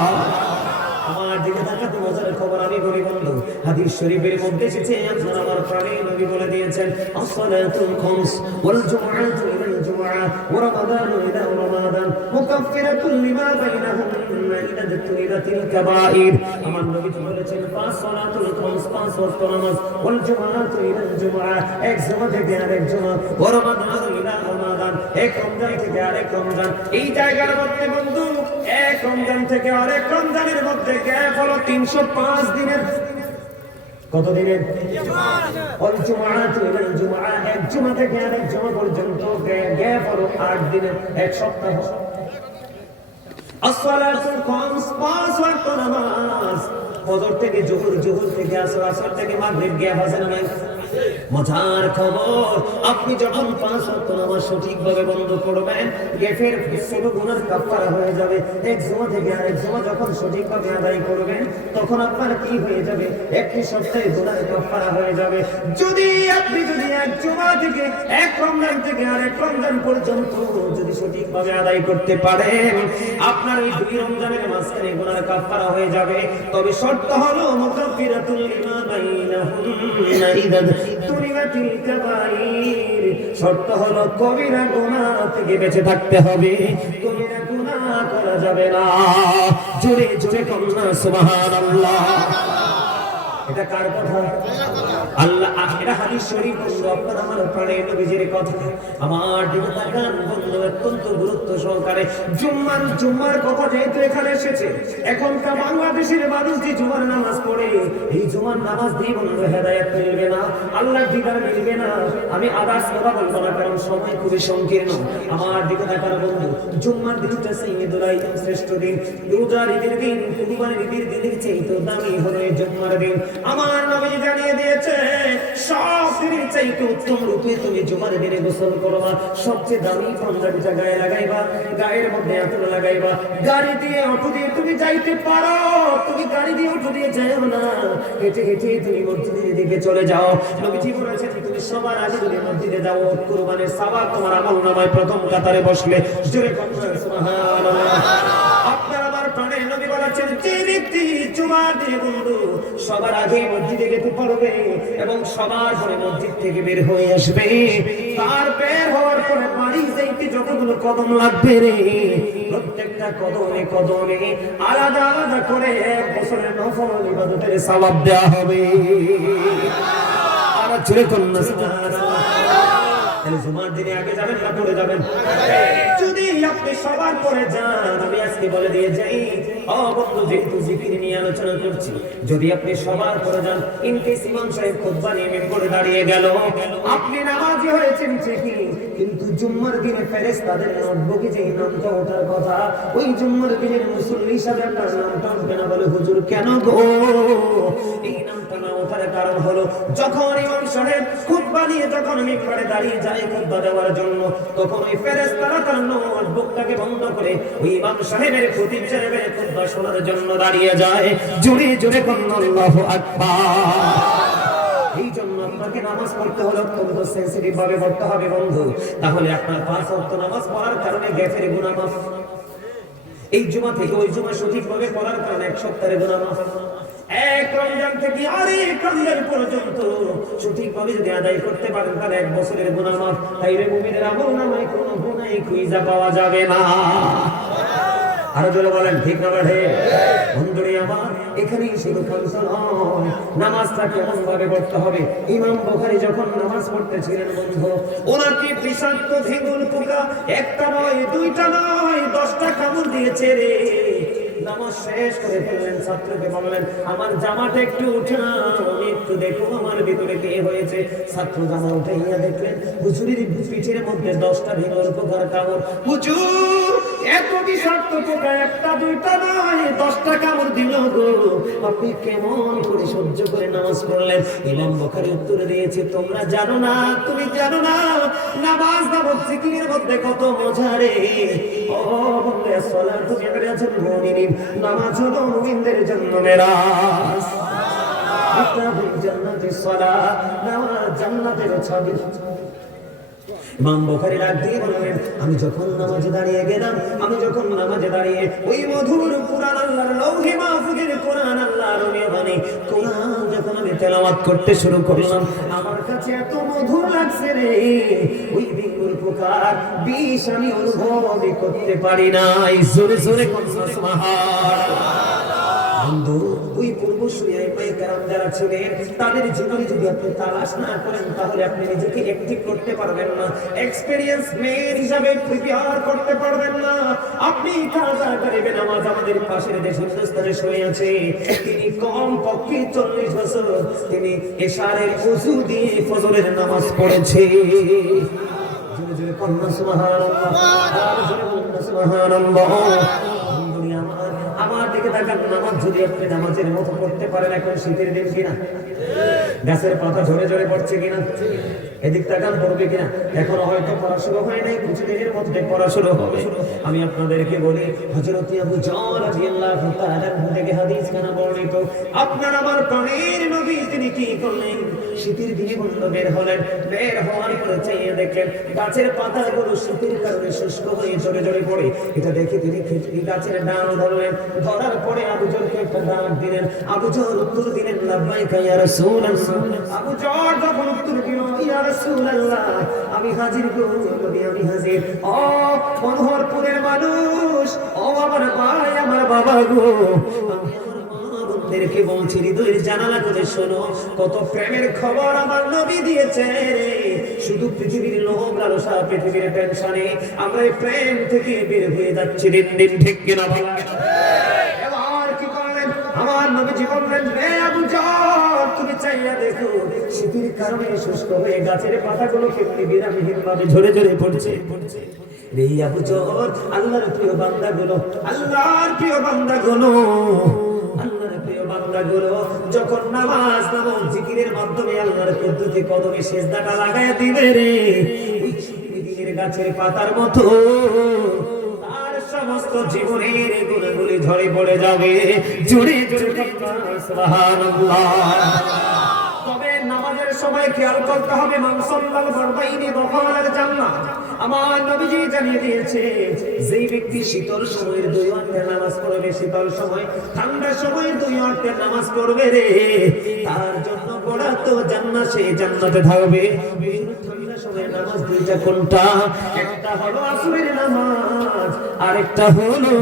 আমার দিকে তাকাতে মজার খবর আমি বলি বন্ধু, হাদিস শরীফের মধ্যে এসেছে আপনার আমার প্রাণের নবী বলে দিয়েছেন, আসসালাতুল খামস ওয়াল জুমআতু ইলা জুমআ ওয়া রমাদানু ইলা রমাদান মুকাফফিরাতুল লিমা বাইনাহুন্না ইদা তুনিরাতিল কাবাইর। আমার নবী বলেছেন পাঁচ সালাতুল খামস, পাঁচ ওয়াক্ত নামাজ, ওয়াল জুমআতু ইলা জুমআ, এক জুমা থেকে আরেক জুমা, ওয়া রমাদানু ইলা রমাদান, এক রমজান থেকে আরেক রমজান। এই জায়গার মধ্যে বন্ধু এক রমজান থেকে আরেক রমজানের মধ্যে গ্যাপ হলো 305 দিনের। কত দিনের? ওয়াল জুমআতু ইলা জুমআ, এক জুমা থেকে আরেক জুমা পর্যন্ত গ্যাপ হলো 8 দিনের, এক সপ্তাহ। আসসালাতুল খামস, পাঁচ ওয়াক্ত নামাজ, ফজর থেকে জোহর, জোহর থেকে আসর, আসর থেকে মাগরিব, গ্যাপ আছে না নাই? মজার খবর, আপনি যখন পাঁচ ওয়াক্ত নামাজ সঠিকভাবে বন্ধ করবেন, গ্যাপের ছোট গুনার কাফারা হয়ে যাবে। এক জুমা থেকে আরেক জুমা যখন সঠিকভাবে আদায় করবেন, তখন আপনার কি হয়ে যাবে? একটি সপ্তাহে গুনার কাফারা হয়ে যাবে। যদি আপনি এক জুমা থেকে এক রমজান থেকে আরেক রমজান পর্যন্ত যদি সঠিকভাবে আদায় করতে পারেন, আপনার এই দুই রমজানের মাঝখানে গুনার কাফারা হয়ে যাবে। তবে শর্ত হলো মুকাফফিরাতুল লিমা বাইনাহুন্না ইদা তুনিরাতিল কাবাইর, শর্ত হলো কবিরা গুনাহ থেকে বেঁচে থাকতে হবে, কবিরা গুনাহ করা যাবে না। জোরে জোরে কন্যা সুবহানাল্লাহ। এটা কার কথা? আল্লাহ। এটা হাদিস শরীফ বন্ধু, আপনার আমার প্রাণের নবীজির কথা। আমার দিকে তাকান বন্ধু, অত্যন্ত গুরুত্ব সহকারে জুম্মার কথা যেহেতু এখানে এসেছে, এখনকার বাংলাদেশের মানুষ যে জুমার নামাজ পড়ে, এই জুমার নামাজ দিয়ে বন্ধু হেদায়েত মিলবে না, আল্লাহর দিদার মিলবে না। আমি আদার্স কথা বলবো না, কারণ সময় খুবই সংকীর্ণ। আমার দিকে তাকান বন্ধু, জুম্মার দিনটা সাইয়্যিদুল আইয়াম, শ্রেষ্ঠ দিন, রোজার ঈদের দিন, কুরবানির ঈদের দিনের চাইতে দামি হলো এই জুম্মার দিন। আমার নবী জানিয়ে দিয়েছে, সব দিনের চাইতে উত্তম রূপে তুমি জুমার দিনে গোসল করবা, সবচেয়ে দামি পাঞ্জাবিটা গায়ে লাগাইবা, গায়ের মধ্যে আতর লাগাইবা, গাড়ি দিয়ে অটো দিয়ে তুমি যাইতে পারো, তুমি গাড়ি দিয়ে অটো দিয়ে যাও না, হেঁটে হেঁটে তুমি মসজিদের দিকে চলে যাও। নবীজি বলেছেন তুমি সবার আগে যদি মসজিদে যাও, কুরবানির সওয়াব তোমার আমলনামায় প্রথম কাতারে বসলে। জোরে সুবহানাল্লাহ। আপনার আমার প্রাণের নবী বলেছেন, যে ব্যক্তি জুমার দিনে বন্ধু সবার আগে মসজিদে যেতে পারবে এবং সবার পরে মসজিদ থেকে বের হয়ে আসবে, তার বের হওয়ার পরে বাড়ি যাইতে যতগুলো কদম লাগবে রে, প্রত্যেকটা কদমে কদমে আলাদা আলাদা করে 1 বছরের নফল ইবাদতের সওয়াব দেওয়া হবে। আর জোরে কন্যা সুবহানাল্লাহ। জুমার দিনে আগে যাবেন না পরে যাবেন? যদি আপনি সবার পরে যান, আমি আজকে বলে দিয়ে যাই, ও বন্ধু, যেহেতু জিকির নিয়ে আলোচনা করছি, যদি আপনি সবার পরে যান, ইনকেস ইমাম সাহেব খুতবা নিয়ে মিম্বরে দাঁড়িয়ে গেল, আপনি নামাজি হয়েছেন ঠিকই, কিন্তু জুম্মার দিনে ফেরেশতাদের নোটবুকে যে নামটা ওঠার কথা, ওই জুম্মার দিনের মুসল্লি হিসাবে আপনার নামটা উঠবে না। বলে হুজুর কেন গো? এই নামটা না ওঠার কারণ হলো, যখন ইমাম সাহেব খুতবা নিয়ে যখন মিম্বরে দাঁড়িয়ে যায় খুতবা দেওয়ার জন্য, তখন ওই ফেরেশতারা তার নোটবুকটাকে বন্ধ করে ওই ইমাম সাহেবের খতিব সাহেবের খুতবা শোনার জন্য দাঁড়িয়ে যায়। জোরে জোরে বলুন আল্লাহু আকবার। এই জন্য আপনাকে নামাজ পড়তে হলে অত্যন্ত সেনসিটিভ ভাবে পড়তে হবে বন্ধু, তাহলে আপনার 5 ওয়াক্ত নামাজ পড়ার কারণে গ্যাপের গুনাহ মাফ। এই জুমা থেকে ওই জুমা সঠিকভাবে পড়ার কারণে 1 সপ্তাহের গুনাহ মাফ। এক রমজান থেকে আরেক রমজান পর্যন্ত সঠিকভাবে যদি আদায় করতে পারেন, তাহলে 1 বছরের গুনাহ মাফ। তাইলে মুমিনের আমলনামায় কোনো গুনাহই খুঁজে পাওয়া যাবে না। আরো জোরে বলেন ঠিক না বাড়ে? বন্ধুরে আমার, এখানেই শুধু খামসা নয়, নামাজটা কেমন ভাবে পড়তে হবে। ইমাম বুখারী যখন নামাজ পড়তেছিলেন বন্ধু, ওনাকে বিষাক্ত ভেঙুল পোকা একটা নয়, দুইটা নয়, 10টা কামড় দিয়েছে রে। নামাজ শেষ করে ফেললেন, ছাত্রকে বললেন, আমার জামাটা একটু উঠাও, আমি একটু দেখো আমার ভিতরে কে হয়েছে। ছাত্র জামা উঠাইয়া দেখলেন হুজুরের পিঠের মধ্যে 10টা ভেঙুল পোকার কামড়। হুজুর, এত বিষাক্ত পোকা একটা দুইটা নয়, 10টা কামড় দিল গো, আপনি কেমন করে সহ্য করে নামাজ পড়লেন? ইমাম বুখারী উত্তর দিয়েছে, তোমরা জানো না, তুমি জানো না, নামাজ নামক জিকিরের মধ্যে কত মজা রে। ও বন্ধু, সালাতু মিরাজুল মুমিনিন, নামাজ হলো মুমিনদের জন্য মেরাজ। মিফতাহুল জান্নাতিস সালাত, নামাজ জান্নাতের চাবি। ইমাম বুখারী ডাক দিয়ে বললেন, আমি যখন নামাজে দাঁড়িয়ে গেলাম, আমি যখন নামাজে দাঁড়িয়ে ওই মধুর কুরআন, আল্লাহর লৌহে মাহফুজের কুরআন, আল্লাহর নিয়মে কোরআন যখন আমি তেলাওয়াত করতে শুরু করলাম আমার কাছে এত মধুর লাগছে রে, ওই বিন্দুর প্রকার বিষ আমি অনুভবই করতে পারি নাই। জোরে জোরে সুবহানাল্লাহ। বন্ধু, ওই পূর্বসূরি আইমায়ে কেরাম যারা ছিলেন তাদের জীবনে যদি আপনি তালাশ না করেন তাহলে আপনি নিজেকে অ্যাক্টিভ করতে পারবেন না, এক্সপেরিয়েন্স মেন হিসাবে প্রিপেয়ার করতে পারবেন না। আপনি কাজা করিবেন নামাজ আমাদের পাশের দেশে হিন্দুস্তানে শুয়ে আছে, তিনি কম পক্ষে 40 বছর তিনি এশারের ওযু দিয়ে ফজরের নামাজ পড়েছে। জোরে জোরে কন্যা সুবহানাল্লাহ, জোরে কন্যা সুবহানাল্লাহ। আমার দিকে তাকান, নামাজ যদি আপনি নামাজের মতো পড়তে পারেন, এখন শীতের দিন কিনা, গাছের পাতা ঝরে ঝরে পড়ছে কিনা, এদিক তাকান পড়বে কিনা, এখন হয়তো পড়া শুরু হয় নাই, কিছুদিনের মধ্যে পড়া শুরু হবে। আমি আপনাদেরকে বলি হযরত আবু যর রাদিয়াল্লাহু তাআলা থেকে হাদিস খানা বর্ণিত, আপনার আমার প্রাণের নবী তিনি কি করলেন, শীতের দিনে বন্ধ বের হলেন, বের হওয়ার পরে চাইয়ে দেখলেন গাছের পাতাগুলো শীতের কারণে শুষ্ক হয়ে ঝরে ঝরে পড়ে। এটা দেখে তিনি গাছের ডাল ধরলেন, ধরার পরে আবু যরকে একটা ডাক দিলেন। আবু যর উত্তর দিলেন লাব্বাইকা ইয়া রাসূলুল্লাহ। আবু যর যখন উত্তর দিল ইয়া রাসূলুল্লাহ, আমি হাজির গো নবী, আমি হাজির। ও মনোহরপুরের মানুষ, ও আমার ভাই আমার বাবা গো, আপনাদেরকে বলছি হৃদয়ের জানালা করে শোনো, কত প্রেমের খবর আমার নবী দিয়েছে। শুধু পৃথিবীর লোভ লালসা, পৃথিবীর টেনশনে আমরা এই প্রেম থেকে বের হয়ে যাচ্ছি দিন দিন, ঠিক কিনা বলা? এবার কি করলেন আমার নবীজি বললেন, হে আবু যর তুমি চাইয়া দেখো শীতের কারণে শুষ্ক হয়ে গাছের পাতাগুলো কেমনি বিরামহীন ভাবে ঝরে ঝরে পড়ছে। রে আবু যর, আল্লাহর প্রিয় বান্দাগুলো, আল্লাহর প্রিয় বান্দাগুলো, আল্লাহর প্রিয় বান্দাগুলো যখন নামাজ নামক জিকিরের মাধ্যমে আল্লাহর কুদরতি কদমে সিজদাটা লাগায়া দিবে রে, ওই শীতের গাছের পাতার মতো তার সমস্ত জীবনের গুণাগুলি ঝরে পড়ে যাবে। জোরে জোরে সুবহানাল্লাহ। তবে নামাজের সময় খেয়াল করতে হবে, মান সাল্লাল ফারদাইনি দখালাল জান্নাহ। আমার নবীজি জানিয়ে দিয়েছে, যেই ব্যক্তি শীতল সময়ের 2 ওয়াক্তের নামাজ পড়বে, শীতল সময় ঠান্ডার সময়ের 2 ওয়াক্তের নামাজ পড়বে রে, তার জন্য বড় তো জান্নাত, সে জান্নাতে থাকবে। ঠান্ডার সময়ের নামাজ দুইটা, কোনটা? একটা হলো আসরের নামাজ, আরেকটা হলো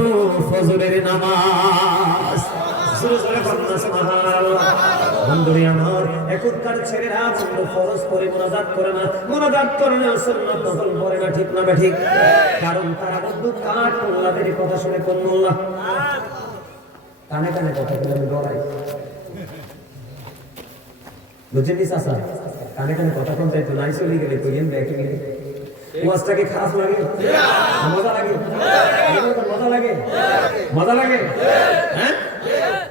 ফজরের নামাজ। জোরে জোরে বলুন সুবহানাল্লাহ। বন্ধুরে আমার, এখনকার ছেলেরা বন্ধু ফরজ করে মুনাজাত করে না, মুনাজাত করে না, সুন্নাত নফল পড়ে না, ঠিক না ঠিক? কারণ তারা বন্ধু কাট মোল্লাদের কথা শুনে, কোন মোল্লা কানে কানে কথা বলে আমি ডরাই, বুঝছেন কি চাচা? কানে কানে কথা কোন চাইতো নাই, চলে গেলে কইলেন ব্যাকে গেলে ওয়াজটাকে খারাপ লাগে, মজা লাগে, মজা লাগে, মজা লাগে, হ্যাঁ?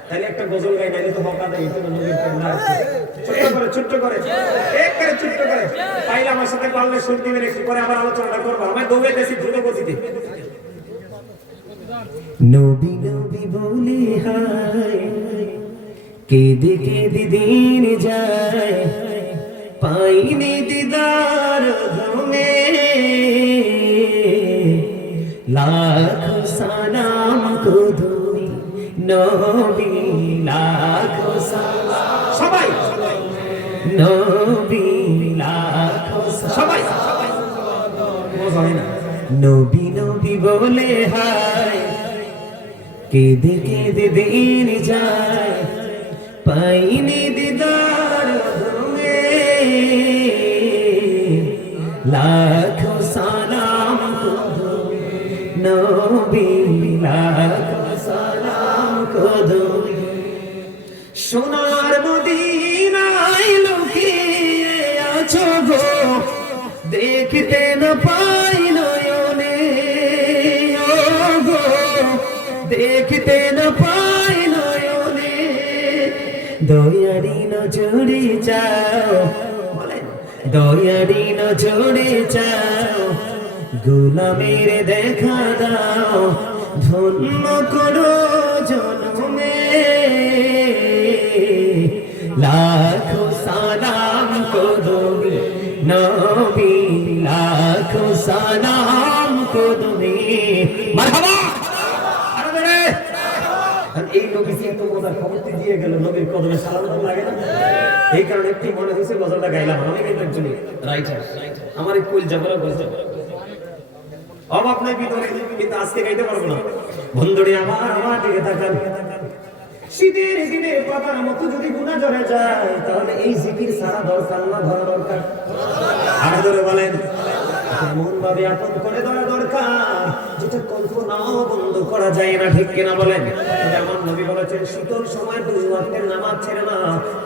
তাহলে একটা গজল গাই, নাইলে তো হকা দেয়। ছোট্ট করে একবারে ছোট্ট করে তাইলে আমার সাথে পারলে সুর দিবেন, একটু পরে আবার আলোচনাটা করবো। আমি দৌড়ে গেছি দ্রুত গতিতে। নবী নবী বলি হায়, কেঁদে কেঁদে দিন যায়, পাইনি দিদার ঘুমে, লাখ সালাম কুদুই নবী, লাখ সালাম সবাই নবী, লাখ সবাই মজা হয় না? নবী নবী বলে হায়, কেঁদে কেঁদে দিন যায়, পাইনি দিদার ঘুমে, লাখ সালাম কুদুই নবী, লাখ সালাম কুদুই। সোনার মদিনায় লুকিয়ে আছো গো, দেখতে না পাই নয়নে, ও গো দেখতে না পাই নয়নে, দয়ারি নজরে যাও, বলেন দয়ারি নজরে যাও, গোলামের দেখা দাও, ধন্য করো জন্মে, লাখ সালাম কুদুই নবী, লাখ সালাম কুদুই। মারহাবা। এই নবী এত কথা খবরটি দিয়ে গেল নবীর কদমে সালাম দাও লাগে না এই কারণে একটু মনে হয়েছে গজলটা গাইলাম আমি কিন্তু একজনই রাইটার আমার এই কুল জাবরা গজল অভাব নাই ভিতরে কিন্তু আজকে গাইতে পারবো না বন্ধুরে আমার দিকে তাকান শীতের দিনে পাতার মতো যদি গুনাহ ঝরে যায় তাহলে এই জিকির সারা দরকার না ধরা দরকার আর ধরে বলেন এমন ভাবে আপন করে ধরা দরকার যেটা কল্পনাও বন্ধ করা যায় না ঠিক কিনা বলেন যেমন নবী বলেছেন শীতল সময় 2 ওয়াক্তের নামাজ ছেড়ে না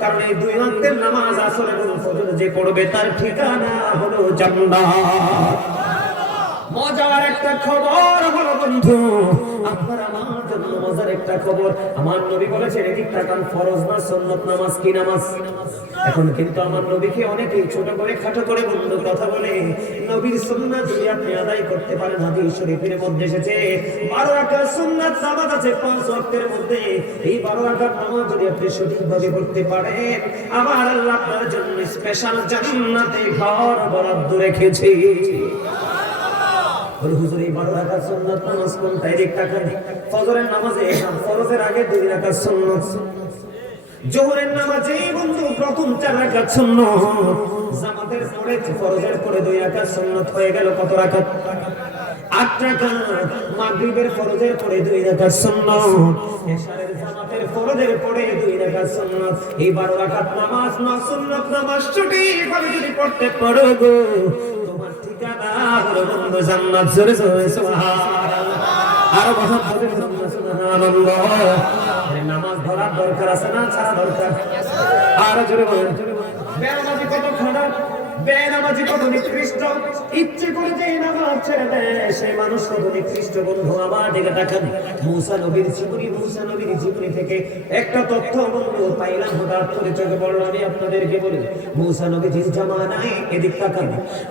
কারণ এই 2 ওয়াক্তের নামাজ আসলে কোন ফজর যে পড়বে তার ঠিকানা হলো জান্নাত মজার একটা খবর হলো বন্ধু আপনার আমার জন্য মজার একটা খবর আমার নবী বলেছেন এদিক তাকান ফরজ না সুন্নাত নামাজ কি নামাজ এখন কিন্তু আমার নবীকে অনেকেই ছোট করে খাটো করে বন্ধু কথা বলে নবীর সুন্নাত যদি আপনি আদায় করতে পারেন হাদিস শরীফের মধ্যে এসেছে 12 রাকাত সুন্নাত নামাজ আছে 5 ওয়াক্তের মধ্যে এই 12 রাকাত নামাজ যদি আপনি সঠিকভাবে পড়তে পারেন আমার আল্লাহ আপনার জন্য স্পেশাল জান্নাতে ঘর বরাদ্দ রেখেছে হুজুর এই 12 রাকাত সুন্নাত নামাজ কোনটা এদিক তাকান ফজরের নামাজে ফরজের আগে 2 রাকাত সুন্নাত জোহরের নামাজে বন্ধু প্রথম 4 রাকাত সুন্নাত জামাতের পরে ফরজের পরে 2 রাকাত সুন্নাত হয়ে গেল কত রাকাত 8 রাকাত মাগরিবের ফরজের পরে 2 রাকাত সুন্নাত এশারের জামাতের ফরজের পরে 2 রাকাত সুন্নাত এই 12 রাকাত নামাজ না সুন্নাত নামাজ সঠিকভাবে যদি পড়তে পারো গো তোমার ঠিকানা হলো বন্ধু জান্নাত জোরে জোরে সুবহানাল্লাহ আর মহব্বতের জন্য সুবহানাল্লাহ নামাজ ধরার দরকার আছে না ছাড়া দরকার আর জোরে বলেন বেনামাজি কত খারাপ বেনামাজি কত নিকৃষ্ট ইচ্ছে করে যে নামাজ ছেড়ে দেয় সেই মানুষ কত নিকৃষ্ট বন্ধু আমার দিকে তাকান মুসা নবীর জীবনী থেকে একটা তথ্য বন্ধু পাইলাম হঠাৎ করে চোখে পড়লো আমি আপনাদেরকে বলি মুসা নবীর জামানায় এদিক তাকান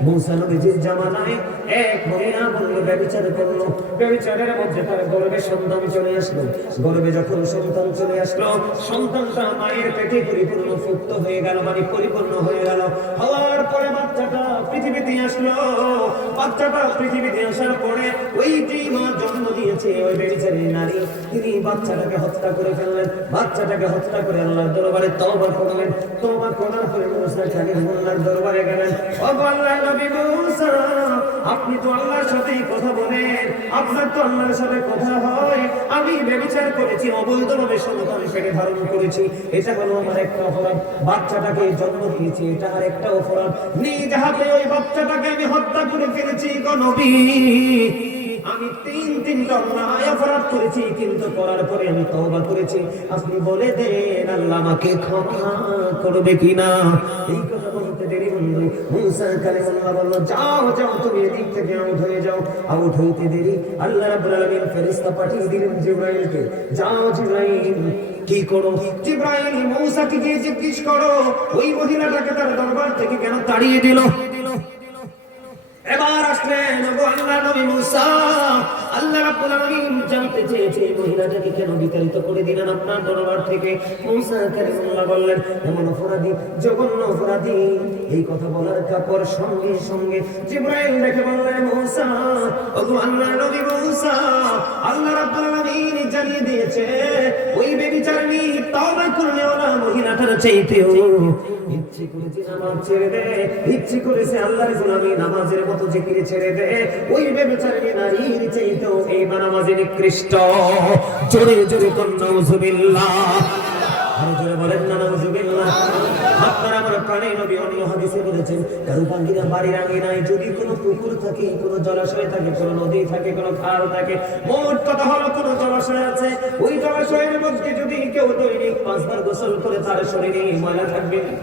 মুসা নবীর জামানায় এক মহিলা বন্ধু ব্যভিচার করলো ব্যভিচারের মধ্যে তার গর্ভে সন্তান চলে আসলো গর্ভে যখন সন্তান চলে আসলো সন্তানটা মায়ের পেটে পরিপূর্ণ পুক্ত হয়ে গেল মানে পরিপূর্ণ হয়ে গেল হওয়ার পরে বাচ্চাটা পৃথিবীতে আসলো বাচ্চাটা পৃথিবীতে আসার পরে ওই যে মা জন্ম দিয়েছে ওই ব্যভিচারী নারী তিনি বাচ্চাটাকে হত্যা করে ফেললেন বাচ্চাটাকে হত্যা করে আল্লাহর দরবারে তওবা করলেন তওবা করার পরে মুসা কালিমুল্লাহর দরবারে গেলেন ও আল্লাহর নবী মুসা আপনি তো আল্লাহর সাথে কথা বলেন আপনার তো আল্লাহর সাথে কথা হয় আমি ব্যভিচার করেছি অবৈধভাবে সন্তান পেটে ধারণ করেছি এটা হলো আমার একটা অপরাধ বাচ্চাটাকে জন্ম দিয়েছি এটা আর একটা অপরাধ নিজ হাতে ওই বাচ্চাটাকে আমি হত্যা করে ফেলেছি গো নবী আমি তিনটা অন্যায় অপরাধ করেছি কিন্তু করার পরে আমি তওবা করেছি আপনি বলে দেন আল্লাহ আমাকে ক্ষমা করবে কিনা এই কথা বলতে দেরি বন্ধু মুসা কালিমুল্লাহ বলল যাও যাও তুমি এদিক থেকে আউট হয়ে যাও আউট হইতে দেরি আল্লাহ রাব্বুল আলামিন ফেরেশতা পাঠিয়ে দিলেন জিবরাইলকে যাও জিবরাইল কি করো জিবরাইল মুসাকে গিয়ে জিজ্ঞেস করো ওই মহিলাটাকে তার দরবার থেকে কেন তাড়িয়ে দিল এবার আসলেন আল্লাহর নবী মুসা আল্লাহ রাব্বুল আলামিন জানতে চেয়েছে মহিলাটাকে কেন বিতাড়িত করে দিলেন আপনার দরবার থেকে মুসা কালিমুল্লাহ বললেন এমন অপরাধী জঘন্য অপরাধী এই কথা বলার পর সঙ্গে সঙ্গে জিবরাইল দেখে বললেন মুসা ওগো আল্লাহর নবী মুসা আল্লাহ রাব্বুল আলামিন জানিয়ে দিয়েছে ওই বেবিচারী তওবা করলে ওরা মহিলাটার চাইতেও ইচ্ছে করেছে নামাজ ছেড়ে দে ইচ্ছে করেছে আল্লাহর গোলামি নামাজের মতো জিকির ছেড়ে দে ওই বেবিচারী নারীর চাইতেও এই নামাজে নিকৃষ্ট জোরে জোরে কোন নাউজুবিল্লাহ আর জোরে বলেন না নাউজুবিল্লাহ আপনারা আমার প্রাণের নবী অন্য হাদিসে বলেছেন কারো বাঙ্গিনা বাড়ির আঙিনায় যদি কোনো পুকুর থাকে কোনো জলাশয় থাকে কোনো নদী থাকে কোনো খাল থাকে মোট কথা হলো কোনো জলাশয় আছে ওই জলাশয়ের মধ্যে যদি কেউ দৈনিক 5 বার গোসল করে তার শরীরে ময়লা থাকবে না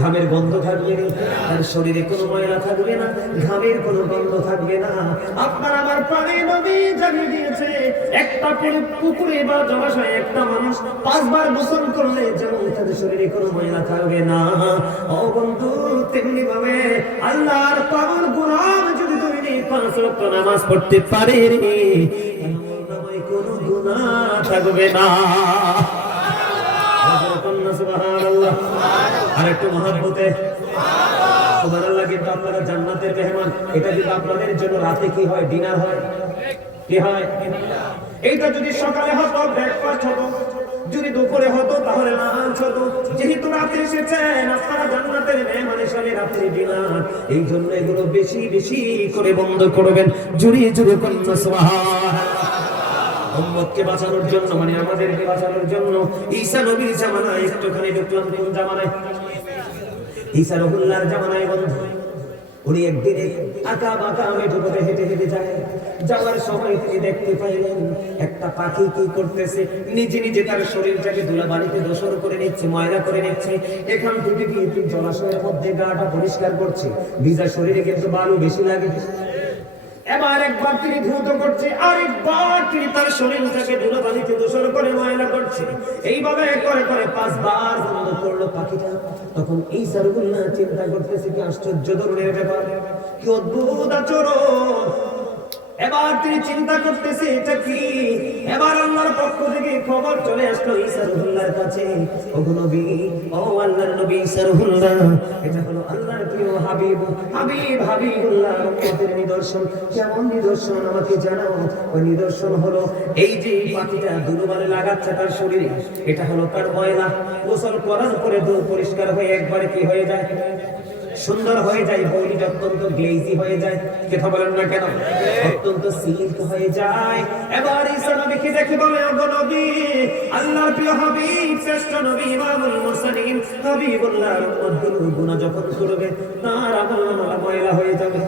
ঘামের গন্ধ থাকবে না তার শরীরে কোনো ময়লা থাকবে না ঘামের কোনো গন্ধ থাকবে না আপনার আমার প্রাণের নবী জানিয়ে দিয়েছে একটা পুকুরে বা জলাশয়ে একটা মানুষ 5 বার গোসল করলে যেমন তার শরীরে কোনো ময়লা থাকবে না ও বন্ধু তেমনি ভাবে আল্লাহর পাগল গোলাম যদি তুমি 5 ওয়াক্ত নামাজ পড়তে পারে রে তাহলে কোনো গুনাহ থাকবে না সুবহানাল্লাহ আর একটু মহব্বতে সুবহানাল্লাহ কিন্তু আপনারা জান্নাতের মেহমান এটা যদি আপনাদের জন্য রাতে কি হয় ডিনার হয় কি হয় এইটা যদি সকালে হতো ব্রেকফাস্ট হতো যদি যদি দুপুরে হতো তাহলে লাঞ্চ হতো। যেহেতু রাতে এসেছেন আপনারা জান্নাতের মেহমান হিসেবে রাত্রি ডিনার, এই জন্য এগুলো বেশি বেশি করে বন্ধ করবেন। জুড়ে জুড়ে করুন সুবহানাল্লাহ। উম্মতকে বাঁচানোর জন্য, মানে আমাদেরকে বাঁচানোর জন্য ঈসা নবীর জামানায় একটুখানি ঢুকলাম। কোন জামানায়? ঈসা রুহুল্লাহর জামানায় বন্ধু। উনি একদিন আঁকা বাঁকা মেঠোপথে হেঁটে হেঁটে যায়। যাওয়ার সময় তিনি দেখতে পাইলেন একটা পাখি কি করতেছে, নিজে নিজে তার শরীরটাকে ধুলাবালিতে দোসর করে নিচ্ছে, ময়লা করে নিচ্ছে। এখান থেকে গিয়ে তিনি জলাশয়ের মধ্যে গাটা পরিষ্কার করছে। ভিজা শরীরে কিন্তু বালু বেশি লাগে। এবার একবার তিনি ধৌত করছে, আরেকবার তিনি তার শরীরটাকে ধুলাবালিতে দোসর করে ময়লা করছে। এইভাবে করে করে 5 বার বন্ধ করলো পাখিটা। তখন ঈসা রুহুল্লাহ চিন্তা করতেছে কি আশ্চর্য ধরনের ব্যাপার, কি অদ্ভুত আচরণ। এবার তিনি চিন্তা করতেছে এটা কি। এবার আল্লাহর পক্ষ থেকে খবর চলে আসলো ঈসা রুহুল্লাহর কাছে, ওগো নবী, ও আল্লাহর নবী ঈসা রুহুল্লাহ, এটা হলো আল্লাহর প্রিয় হাবিব, হাবিবুল্লাহ উম্মতের নিদর্শন। কেমন নিদর্শন আমাকে জানাও। ওই নিদর্শন হলো এই যে পাখিটা ধুলোবালি লাগাচ্ছে তার শরীরে, এটা হলো তার ময়লা। গোসল করার পরে ধুলো পরিষ্কার হয়ে একবারে কি হয়ে যায়, সুন্দর হয়ে যায়। বডি অত্যন্ত গ্লেজি হয়ে যায়। কথা বলেন না কেন? অত্যন্ত সিল্ক হয়ে যায়। এবার ঈসা নবীকে দেখে বলে, ওগো নবী, আল্লাহর প্রিয় হাবিব, শ্রেষ্ঠ নবী, ইমামুল মুরসালিন, হাবিবুল্লাহর উম্মতগুলো গুনাহ যখন করবে তার আমলনামা ময়লা হয়ে যাবে।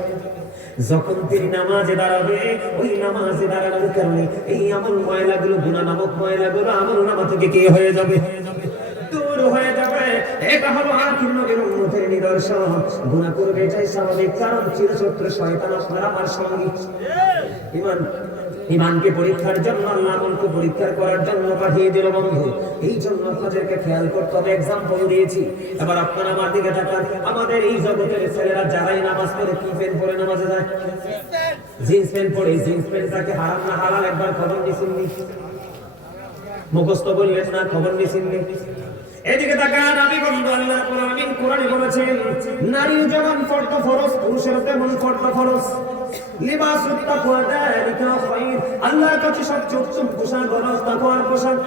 যখন তিনি নামাজে দাঁড়াবে, ওই নামাজে দাঁড়ানোর কারণে এই আমল ময়লাগুলো, গুনাহ নামক ময়লাগুলো আমলনামা থেকে কি হয়ে যাবে, দূর হয়ে যাবে। এটা হলো আখির নবীর উম্মতের নিদর্শন। গুনাহ করবে এটাই স্বাভাবিক, কারণ চিরশত্রু শয়তান আপনার আমার সঙ্গী। ইমানকে পরীক্ষার জন্য, আল্লাহ আমলকে পরীক্ষা করার জন্য পাঠিয়ে দিল বন্ধু। এই জন্য আপনাদেরকে খেয়াল করতে হবে। এক্সাম্পল দিয়েছি। এবার আপনারা আমার দিকে তাকান। আমাদের এই জগতের ছেলেরা যারাই নামাজ পড়ে কি প্যান্ট পরে নামাজে যায়? জিন্স প্যান্ট পরে। জিন্স প্যান্টটাকে হারাম না হালাল একবার খবর নিছেননি? মুখস্থ বললেন না, খবর নিছেননি? এদিকে তাকান। আমি বন্ধু আল্লাহ আমিন কোরআনে বলেছেন, নারীর যেমন ফরজ ফরজ, পুরুষের তেমন ফরজ ফরজ। লিবাসুত তাকওয়া যালিকা খায়র। আল্লাহর কাছে সবচেয়ে উত্তম পোশাক হলো তাকওয়ার পোশাক।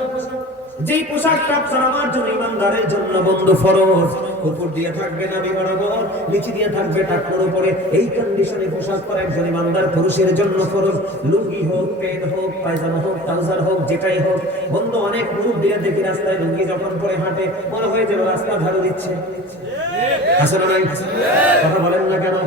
যেই পোশাকটা আপনার আমার জন্য, ইমানদারের জন্য বন্ধু ফরজ। উপর দিয়ে থাকবে নাভি বরাবর, নিচে দিয়ে থাকবে টাকনোর উপরে। এই কন্ডিশনে পোশাক পরা একজন ইমানদার পুরুষের জন্য ফরজ। লুঙ্গি হোক, প্যান্ট হোক, পায়জামা হোক, ট্রাউজার হোক, যেটাই হোক বন্ধু। অনেক মুরব্বিরা দেখি রাস্তায় লুঙ্গি যখন পরে হাঁটে, মনে হয় যেন রাস্তা ঝাড়ু দিচ্ছে। আসলে নাই? কথা বলেন না কেন?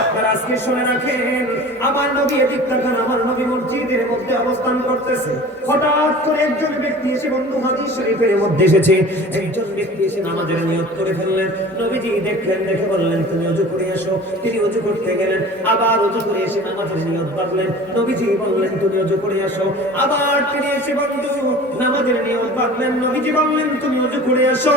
আপনারা আজকে শুনে রাখেন, আমার নবী এদিক তাকান, আমার নবী মসজিদের মধ্যে অবস্থান করতেছে। হঠাৎ করে একজন ব্যক্তি এসে বন্ধু হাদিস শরীফের মধ্যে এসেছে। একজন ব্যক্তি এসে নামাজের নিয়ত করে ফেললেন। নবীজি দেখলেন, দেখে বললেন তুমি ওযু করে এসো। তিনি ওযু করতে গেলেন, আবার ওযু করে এসে নামাজের নিয়ত বাঁধলেন। নবীজি বললেন তুমি ওযু করে এসো। আবার তিনি এসে বন্ধু নামাজের নিয়ত বাঁধলেন। নবীজি বললেন তুমি ওযু করে এসো।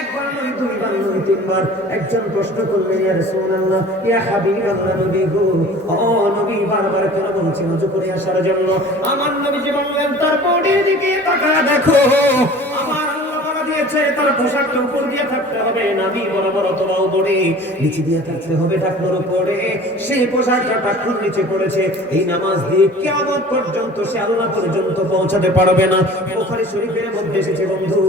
একবার নয়, দুইবার নয়, তিনবার। একজন প্রশ্ন করলেন, ইয়া রাসূলুল্লাহ, ইয়া হাবিবাল্লাহ, নবী গো, ও নবী বারবার কেন বলছেন ওযু করে আসার জন্য? আমার নবীজি বললেন তার বডির দিকে তাকায় দেখো। আমার আল্লাহ বলে দিয়েছে তার পোশাকটা উপর দিয়ে থাকতে হবে নাভি বরাবর, অথবা উপরে। নিচে দিয়ে থাকতে হবে টাকনোর উপরে। সেই পোশাকটা টাকনোর নিচে পড়েছে। এই নামাজ দিয়ে কিয়ামত পর্যন্ত সে আল্লাহ পর্যন্ত পৌঁছাতে পারবে না। বুখারী শরীফের মধ্যে এসেছে বন্ধু,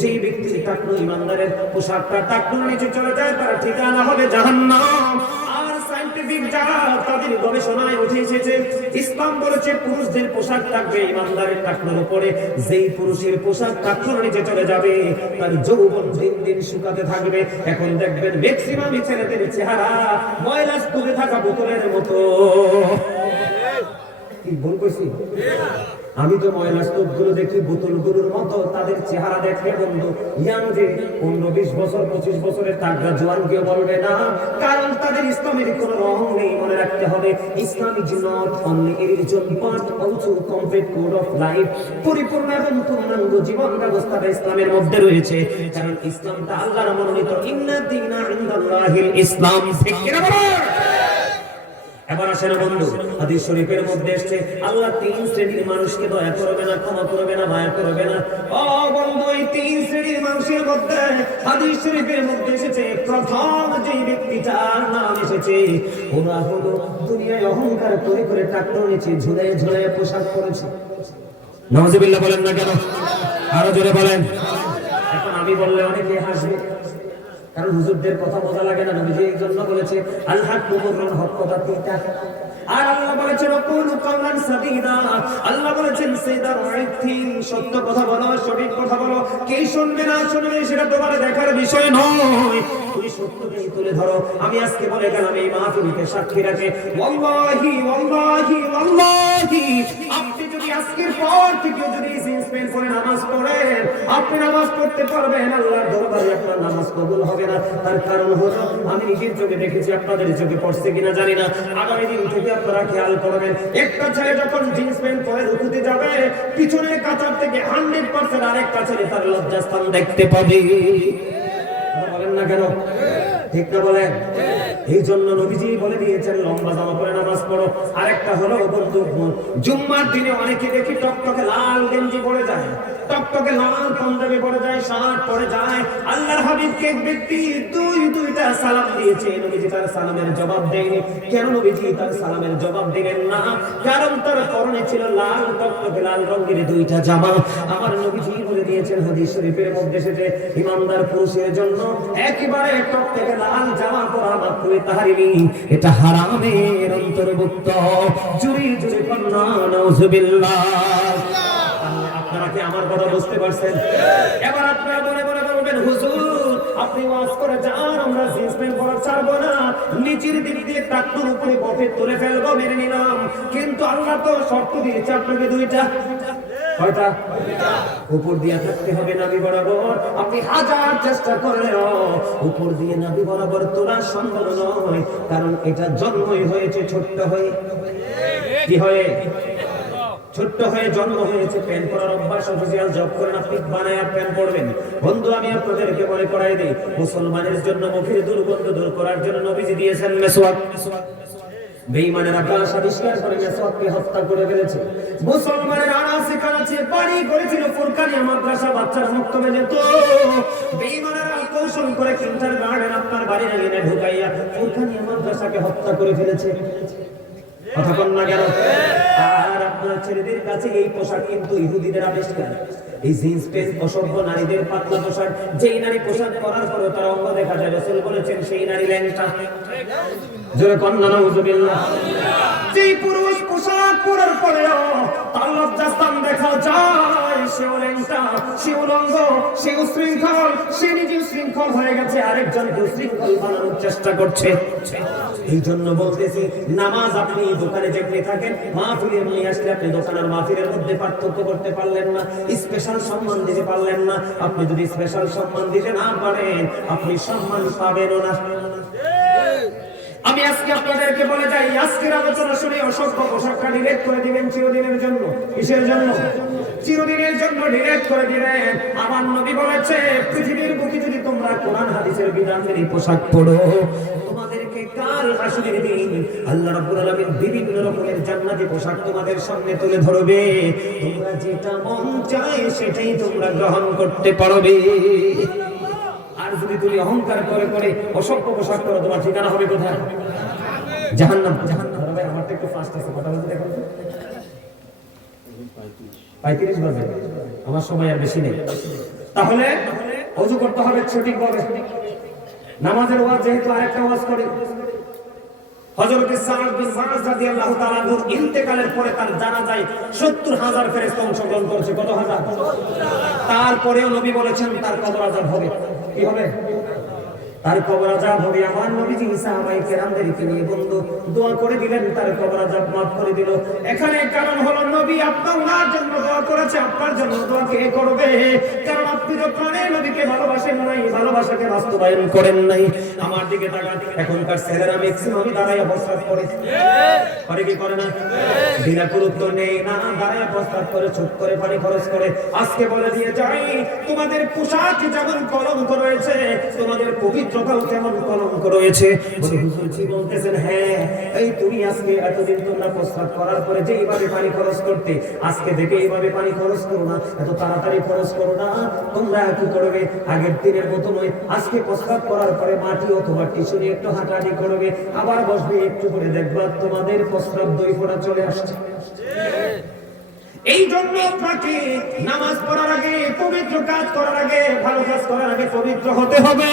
যেই ব্যক্তি টাকনো ইমানদারের পোশাকটা টাকনোর নিচে চলে যায় তার ঠিকানা হবে জাহান্নাম। আর সায়েন্টিফিক যারা তাদের গবেষণায় উঠে এসেছে, ইসলাম বলেছে পুরুষদের পোশাক থাকবে ইমানদারের টাকনোর উপরে। যেই পুরুষের পোশাক টাকনোর নিচে চলে যাবে তার যৌবন দিন দিন শুকাতে থাকবে। এখন দেখবেন ম্যাক্সিমাম ছেলেদের চেহারা ময়লা স্তূপে থাকা বোতলের মতো। কি ভুল কইছি? আমি তো ময়লা স্তূপগুলো দেখি বোতলগুলোর মতো। তাদের চেহারা দেখে বন্ধু ইয়াং যে 15-20 বছর 25 বছরের তাগড়া জোয়ান কেউ বলবে না, কারণ তাদের ইসলামের কোনো রং নেই। মনে রাখতে হবে, Islam is not only a religion but also complete code of life. পরিপূর্ণ এবং পূর্ণাঙ্গ জীবন ব্যবস্থাটা ইসলামের মধ্যে রয়েছে, কারণ ইসলামটা আল্লাহর মনোনীত। ইন্না দীনা ইনদাল্লাহিল ইসলাম। ঠিক কি না বলেন? এবার আসেন বন্ধু, হাদিস শরীফের মধ্যে এসেছে আল্লাহ 3 শ্রেণীর মানুষকে দয়া করবে না, ক্ষমা করবে না, মায়া করবে না। ও বন্ধু, এই 3 শ্রেণীর মানুষের মধ্যে হাদিস শরীফের মধ্যে এসেছে প্রথম যে ব্যক্তিটার নাম এসেছে, ওরা হলো দুনিয়ায় অহংকার করে করে টাকনোর নিচে ঝুলে ঝুলে পোশাক পরেছে। নাউজুবিল্লাহ বলেন না কেন? আরো জোরে বলেন। এখন আমি বললে অনেকে হাসবে, কারণ হুজুরদের কথা মজা লাগে না। নবীজি এই জন্য বলেছে আল্লাহ কুবুরুল হক কথা তিনটা, আর আল্লাহ বলেছেন কুলু কাওলান সাদীদা। আল্লাহ বলেছেন সে দা রাইট থিং, সত্য কথা বলো, সঠিক কথা বলো। কে শুনবে না শুনবে সেটা তোমার দেখার বিষয় নয়, তুমি সত্যটাই তুলে ধরো। আমি আজকে বলে গেলাম এই মাহফিলকে সাক্ষী রাখে, ওয়াল্লাহি ওয়াল্লাহি ওয়াল্লাহি, আপনি যদি আজকের পর থেকে যদি জিন্স প্যান্ট পরে নামাজ পড়েন, আপনি নামাজ পড়তে পারবেন, আল্লাহর দরবারে আপনার নামাজ কবুল হবে না। তার কারণ হলো আমি নিজের চোখে দেখেছি, আপনাদের চোখে পড়ছে কিনা জানি না। আগামী দিন থেকে আপনারা খেয়াল করবেন, একটা ছেলে যখন জিন্স প্যান্ট পরে রুকুতে যাবে, পিছনের কাতার থেকে 100% আরেকটা ছেলে তার লজ্জাস্থান দেখতে পাবে। বলেন না কেন? ঠিক না বলেন? এই জন্য নবীজি বলে দিয়েছেন লম্বা জামা পরে নামাজ পড়ো। আরেকটা হলো বন্ধু, জুম্মার দিনে অনেকে দেখি টকটকে লাল গেঞ্জি পরে যায়, টকটকে লাল পাঞ্জাবি পরে যায়, শার্ট পরে যায়। আল্লাহর হাবিবকে এক ব্যক্তি দুইটা সালাম দিয়েছে, নবীজি তার সালামের জবাব দেয়নি। কেন নবীজি তার সালামের জবাব দিলেন না? কারণ তার পরনে ছিল লাল টকটকে লাল রঙের দুইটা জামা। আমার নবীজি বলে দিয়েছেন হাদিস শরীফের মধ্যে এসেছে, ইমানদার পুরুষের জন্য একেবারে টকটকে লাল জামা পরা মাত্রই তাহরিমি, এটা হারামের অন্তর্ভুক্ত। জুরি জুরি কন্না নাউজুবিল্লাহ। আপনারা কি আমার কথা বুঝতে পারছেন? এবার আপনারা বলে বলে বলবেন হুজুর আপনি ওয়াজ করে যান, আমরা জিন্স প্যান্ট পরা ছাড়বো না, নিচের দিক দিয়ে ট্রাক্টর উপরে বফে তুলে ফেলবো, মেনে নিলাম। কিন্তু আল্লাহ তো শর্ত দিয়েছে আপনাকে দুইটা। কয়টা? উপর দিয়ে থাকতে হবে নাভি বরাবর। আপনি হাজার চেষ্টা করলেও উপর দিয়ে নাভি বরাবর তোলা সম্ভব নয়, কারণ এটা জন্মই হয়েছে ছোট্ট হয়ে। কি হয়ে? ছোট্ট হয়ে জন্ম হয়েছে। প্যান্ট পরার অভ্যাস অফিসিয়াল জব করেন, আপনি বানায় প্যান্ট পরবেন। বন্ধু আমি আপনাদেরকে মনে করাই দিই, মুসলমানের জন্য মুখের দুর্গন্ধ দূর করার জন্য নবীজি দিয়েছেন মেসওয়াক। বেঈমানেরা গাছ আবিষ্কার করে মেসওয়াককে হত্যা করে ফেলেছে। মুসলমানের আনাচে কানাচে বাড়ি করেছিল ফুরকানিয়া মাদ্রাসা, বাচ্চারা মুক্ত হয়ে যেত। বেঈমানেরা কৌশল করে কিন্ডারগার্টেন আপনার বাড়ির আঙিনায় ঢুকাইয়া ফুরকানিয়া মাদ্রাসাকে হত্যা করে ফেলেছে। কথা বল না কেন? আর আপনার ছেলেদের কাছে এই পোশাক কিন্তু ইহুদিদের আবিষ্কার। এই জিন্স প্যান্ট অসভ্য নারীদের পাতলা পোশাক, যেই নারী পোশাক পরার পরে তার অঙ্গ দেখা যায়, রাসূল বলেছেন সেই নারী ল্যাংটা। জোরে কন্না নাউজুবিল্লাহ। যেই পুরুষ পোশাক পরার পরেও তার লজ্জাস্থান দেখা যায়, সেও ল্যাংটা, সেও উলঙ্গ, সেও শৃঙ্খল, সে নিজে শৃঙ্খল হয়ে গেছে, আরেকজনকে শৃঙ্খল বানানোর চেষ্টা করছে। এই জন্য বলতেছি, নামাজ আপনি দোকানে যেখানে থাকেন, মাহফিলে নিয়ে আসলে আপনি দোকান আর মাহফিলের মধ্যে পার্থক্য করতে পারলেন না, স্পেশাল সম্মান দিতে পারলেন না। আপনি যদি স্পেশাল সম্মান দিতে না পারেন, আপনি সম্মান পাবেনও না। আমি আজকে আপনাদেরকে বলে যাই, আজকের আলোচনা শুনে অসভ্য পোশাকটা ডিলেট করে দিবেন চিরদিনের জন্য। কিসের জন্য? চিরদিনের জন্য ডিলেট করে দিবেন। আমার নবী বলেছে, পৃথিবীর বুকে যদি তোমরা কোরআন হাদিসের বিধান মেনে পোশাক পরো, তোমাদেরকে কাল হাসরের দিন আল্লাহ রাব্বুল আলামিন বিভিন্ন রকমের জান্নাতি পোশাক তোমাদের সামনে তুলে ধরবে। তোমরা যেটা মন চায় সেটাই তোমরা গ্রহণ করতে পারবে। আর যদি তুমি অহংকার করে করে অসভ্য পোশাক করো, তোমার ঠিকানা হবে কোথায়? জাহান্নাম। জাহান্নাম। ভাই আমার তো একটু ফাস্ট আছে, কথা বলতে দেখো। 35 বাজে, আমার সময় আর বেশি নেই। তাহলে ওযু করতে হবে সঠিকভাবে। নামাজের ওয়াজ যেহেতু আরেকটা ওয়াজ করে, হযরত সাদ বিন মুআয রাদিয়াল্লাহু তাআলা নূর ইন্তেকালের পরে তার জানাজায় ৭০,০০০ ফেরেশতা অংশগ্রহণ করেছে। কত হাজার? তারপরেও নবী বলেছেন তার কবর আযাব হবে। কি হবে? তার কবর আযাব হবে। আমার নবীজি সাহাবায়ে কেরামদেরকে নিয়ে বন্ধু দোয়া করে দিলেন, তার কবর আযাব মাফ করে দিল। এখানে কারণ হলো নবী আপনার জন্য দোয়া করেছে, আপনার জন্য দোয়া কে করবে? কারণ আপনি তো প্রাণে নবীকে ভালোবাসেন নাই, ভালোবাসাকে বাস্তবায়ন করেন নাই। আমার দিকে তাকান, এখনকার ছেলেরা ম্যাক্সিমাম দাঁড়ায় প্রস্তাব করে, করে কি করে না? বিনা গুরুত্ব নেই না, দাঁড়ায় প্রস্তাব করে, চুপ করে পানি খরচ করে। আজকে বলে দিয়ে যাই, তোমাদের পোশাক যেমন কলঙ্ক রয়েছে, তোমাদের পবিত্রতাও কেমন কলঙ্ক রয়েছে। হুজুরজি বলতেছেন, হ্যাঁ এই তুমি আজকে এতদিন তোমরা প্রস্তাব করার পরে যে এইভাবে পানি খরচ করতে, আজকে থেকে এইভাবে পানি খরচ করো না, এত তাড়াতাড়ি খরচ করো না। তোমরা কি করবে? আগের দিনের মতো নয়, আজকে প্রস্তাব করার পরে মাটি অথবা টিস্যু নিয়ে একটু হাঁটাহাঁটি করবে, আবার বসবে, একটু করে দেখবা তোমাদের প্রস্তাব 2 ফোঁটা চলে আসছে। এই জন্য আপনাকে নামাজ পড়ার আগে, পবিত্র কাজ করার আগে, ভালো কাজ করার আগে পবিত্র হতে হবে,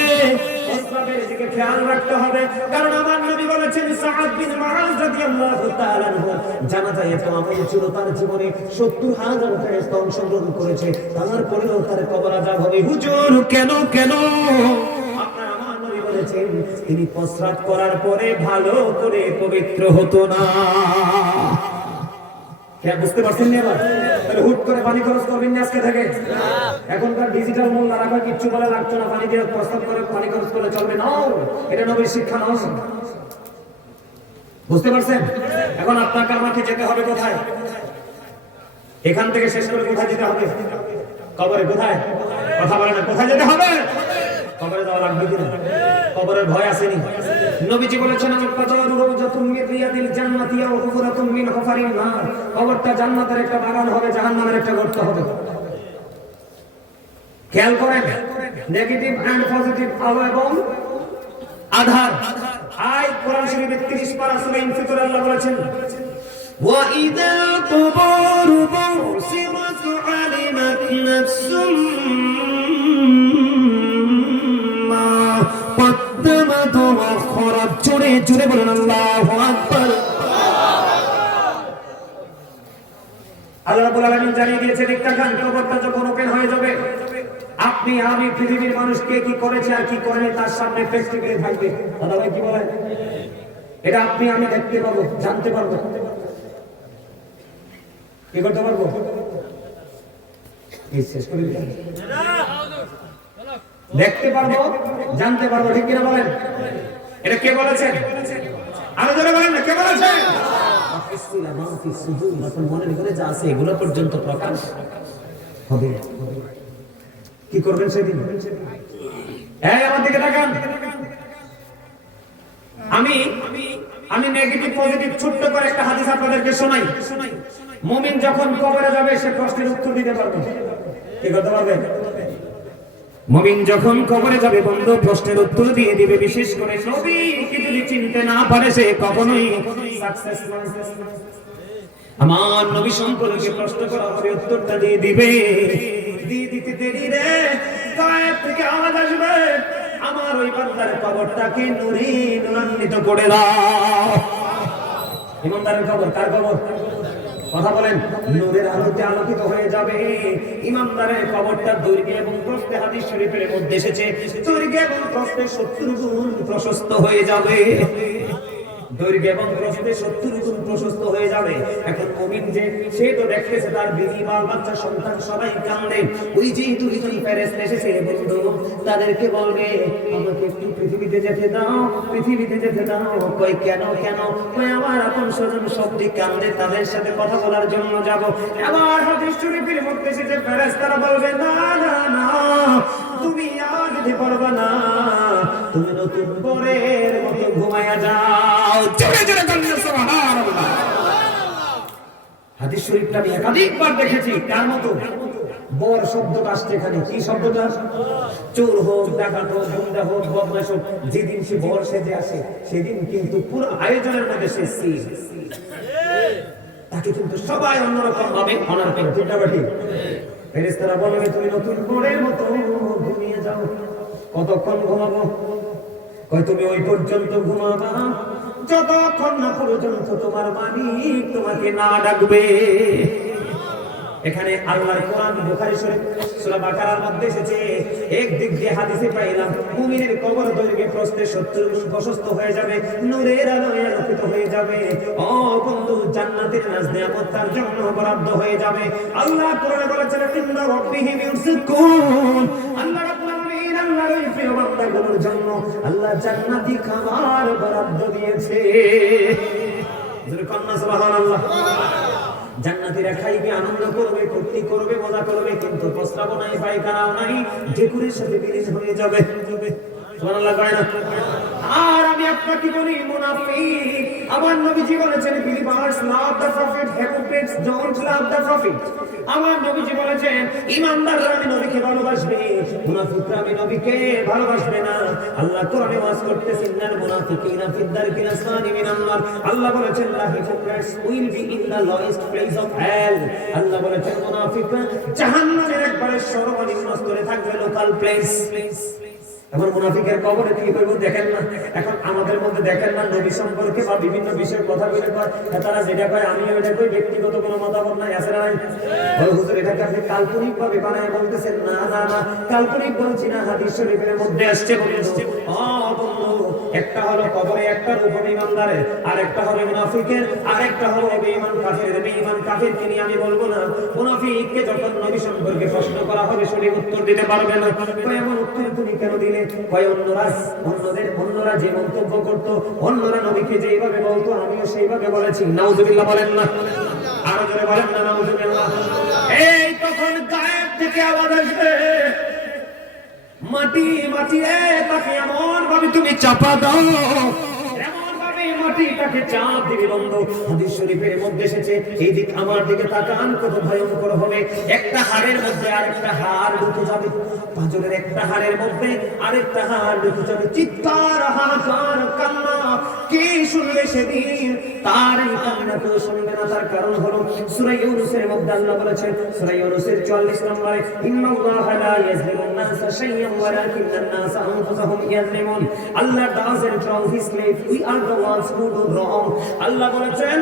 প্রস্রাবের দিকে খেয়াল রাখতে হবে। কারণ আমার নবী বলেছেন, সাআদ বিন মুআয রাদিয়াল্লাহু তাআলা আনহু জানাজায় এত আমল ছিল, তার জীবনে ৭০,০০০ ফেরেশতা অংশগ্রহণ করেছে, তারপরেও তার কবর আযাব হবে। হুজুর কেন কেন? আপনার আমার নবী বলেছেন, তিনি প্রস্রাব করার পরে ভালো করে পবিত্র হতো না। বুঝতে পারছেন না? এবার তাহলে হুট করে পানি খরচ করবেন না আজকে থেকে। এখনকার ডিজিটাল মোল্লা রাখা কিচ্ছু বলে লাগতো না, পানি দিয়ে প্রস্তাব করে পানি খরচ করে চলবে না, এটা নবীর শিক্ষা নয়। বুঝতে পারছেন? এখন আপনাকে আমাকে যেতে হবে কোথায়? এখান থেকে শেষ করে কোথায় যেতে হবে? কবরে। কোথায়? কথা বলে না, কোথায় যেতে হবে? কবরে যাওয়া লাগবে কিনা? কবরের ভয় আসেনি? নবীজি বলেছেন, কবরটা জান্নাতের একটা বাগান হবে, জাহান্নামের একটা গর্ত হবে। খেয়াল করেন, নেগেটিভ এন্ড পজিটিভ আলো এবং আধার। আয় কোরআন শরীফের 30 পারা সূরা ইনফিতর আল্লাহ বলেছেন, ওয়া ইদাল কুবুরু বুসিরাত আলিমাত নাফসুম মা কদ্দামাত ওয়া আখরাত। জোরে জোরে বলেন আল্লাহু আকবার। আল্লাহ রাব্বুল আলামিন জানিয়ে দিয়েছেন, একটা গান কবরটা যখন ওপেন হয়ে যাবে, আপনি আমি পৃথিবীর মানুষ কে কি করেছে আর কি করেনি তার সামনে প্র্যাকটিক্যালি থাকবে। দাদা ভাই কি বলেন? এটা আপনি আমি দেখতে পাবো, জানতে পারবো, কি করতে পারবো? শেষ করে দিলাম। দেখতে পারবো, জানতে পারবো, ঠিক কিনা বলেন? এটা কে বলেছেন? আরো জোরে বলেন না, কে বলেছেন? মনের ভিতরে যা আছে এগুলো পর্যন্ত প্রকাশ হবে। কি করবেন সেদিন? এই আমার দিকে তাকান। আমি নেগেটিভ পজিটিভ ছোট্ট করে একটা হাদিস আপনাদেরকে শোনাই। মুমিন যখন কবরে যাবে সে প্রশ্নের উত্তর দিতে পারবে। কি করতে পারবে? মুমিন যখন কবরে যাবে বন্ধু প্রশ্নের উত্তর দিয়ে দিবে। বিশেষ করে নবীকে যদি চিনতে না পারে সে কখনোই সাকসেস নয়। আমার নবী সম্পর্কে প্রশ্ন করা হবে, উত্তরটা দিয়ে দিবে। দিয়ে দিতে দেরি রে, গায়েব থেকে আওয়াজ আসবে, আমার ওই বান্দার কবরটাকে নূরে নূরান্বিত করে দাও। ইমানদারের কবর কার কবর? কথা বলেন। নূরের আলোতে আলোকিত হয়ে যাবে। ইমানদারের কবরটা দৈর্ঘ্য এবং প্রস্থে হাদিস শরীফের মধ্যে এসেছে, দৈর্ঘ্য এবং প্রস্থে 70 গুণ প্রশস্ত হয়ে যাবে। দৈর্ঘ্য এবং প্রস্থে 70 গুণ প্রশস্ত হয়ে যাবে। এখন মুমিন যে সে তো দেখতেছে তার বিবি বাল বাচ্চা সন্তান সবাই কান্দে। ওই যে দুইজন ফেরেশতা এসেছে বন্ধু, তাদেরকে বলবে আমাকে একটু পৃথিবীতে যেতে দাও, পৃথিবীতে যেতে দাও। কই কেন কেন? কই আমার আপন স্বজন সবটি কান্দে, তাদের সাথে কথা বলার জন্য যাব। এবার হাদিস শরীফের মধ্যে এসেছে ফেরেশতারা বলবে না না না, তুমি আর যেতে পারবে না, তুমি নতুন বরের মতো ঘুমায়া যাও। জোরে জোরে বলুন সুবহানাল্লাহ। হাদিস শরীফটা আমি একাধিকবার দেখেছি। কার মতো? বর শব্দটা আসছে এখানে। কি শব্দটা? চোর হোক, ডাকাত হোক, গুন্ডা হোক, বদমাশ হোক, যেদিন সে বর সেজে আসে সেদিন কিন্তু পুরো আয়োজনের মধ্যে সে তাকে কিন্তু সবাই অন্যরকম ভাবে অনার করে। ঠিক না ঠিক? ফেরেশতারা বলবে তুমি নতুন বরের মতো ঘুমিয়ে যাও। কতক্ষণ ঘুমাবো? কই তুমি ওই পর্যন্ত ঘুমাবা যতক্ষণ না পর্যন্ত তোমার মালিক তোমাকে না ডাকবে। এখানে আল্লাহর কোরআন বুখারী শরীফ সূরা বাকারার মধ্যে এসেছে। একদিক দিয়ে হাদিসে পাইলাম মুমিনের কবর দৈর্ঘ্যে প্রস্থে 70 গুণ প্রশস্ত হয়ে যাবে, নূরের আলোয় আলোকিত হয়ে যাবে। ও বন্ধু, জান্নাতের নাজ নিয়ামত তার জন্য বরাদ্দ হয়ে যাবে। আল্লাহ কোরআনে বলেছেন ইন্না রাব্বিহিম ইউসিকুন। আল্লাহ রাব্বুল আলামিন আল্লাহর ওই প্রিয় বান্দাগুলোর জন্য আল্লাহ জান্নাতি খাবার বরাদ্দ দিয়েছে। জোরে কন্না সুবহানাল্লাহ। জান্নাতীরা খাইবে, আনন্দ করবে, ফুর্তি করবে, মজা করবে, কিন্তু প্রস্রাব নাই, পায়খানাও নাই, ঢেকুরের সাথে বিলীন হয়ে যাবে। সুবহানাল্লাহ কয় না? আর আমি আপনাকে বলি মুনাফিক, আমার নবীজি বলেছেন believers love the prophet, hypocrites don't love the prophet. আমার নবীজি বলেছেন ঈমানদাররা আমি নবীকে ভালোবাসবে, মুনাফিকরা আমি নবীকে ভালোবাসবে না। আল্লাহ কোরআনে ওয়াজ করতেছেন ইন্নাল মুনাফিকিনা ফিদ দারকিল আসফালি মিনান নার। আল্লাহ বলেছেন লা হিফাকরাস will be in the lowest place of hell. Allah বলেছেন মুনাফিকরা জাহান্নামের একবারে সর্বনিম্ন স্তরে থাকবে, লোকাল প্লেস। এখন মুনাফিকের কবরে কি হইব দেখেন না। এখন আমাদের মধ্যে দেখেন না নবী সম্পর্কে বা বিভিন্ন বিষয়ের কথা বলে কয়, তারা যেটা কয় আমি ওইটা কই, ব্যক্তিগত কোনো মতামত নাই, আছে না নাই? বলে হুজুর এটাকে আপনি কাল্পনিক ভাবে বানায় বলতেছেন। না না না, কাল্পনিক বলছি না, হাদিস শরীফের মধ্যে আসছে। বন্ধু, একটা হলো কবরে একটা রূপ ঈমানদারের, আর একটা হবে মুনাফিকের, আর একটা হলো বেঈমান কাফেরের। বেঈমান কাফেরকে নিয়ে আমি বলবো না। মুনাফিককে যখন নবী সম্পর্কে প্রশ্ন করা হবে সঠিক উত্তর দিতে পারবে না। কয় এমন উত্তর তুমি কেন দিলে? কয় অন্যরা যে মন্তব্য করতো, অন্যরা নবীকে যেভাবে বলতো আমিও সেইভাবে বলেছি। নাউজুবিল্লাহ বলেন না, আরো জোরে বলেন না নাউজুবিল্লাহ। এই তখন গায়েব থেকে আওয়াজ আসবে, মাটি মাটি তাকে এমন ভাবে তুমি চাপা দাও, এমন ভাবে মাটিটাকে চাপ দিবি। বন্ধু, হাদিস শরীফের মধ্যে এসেছে এই দিক আমার দিকে তাকান, কত ভয়ঙ্কর হবে। একটা হাড়ের মধ্যে আরেকটা হাড় ঢুকে যাবে, পাঁজরের একটা হাড়ের মধ্যে আরেকটা হাড় ঢুকে যাবে। চিৎকার, হাহাকার, কান্না, কে শুনবে সেদিন? তার এই কান্না কেউ শুনবে না। তার কারণ হলো সূরা ইউনূসের মধ্যে আল্লাহ বলেছেন, সূরা ইউনূসের 44 নম্বরে, ইন্নাল্লাহা লা ইয়াজলিমুন নাসা শাইয়্যান ওয়ালাকিন্নান নাসা আনফুসাহুম ইয়াজলিমুন। Allah doesn't wrong his slave, we are the ones who do wrong। আল্লাহ বলেছেন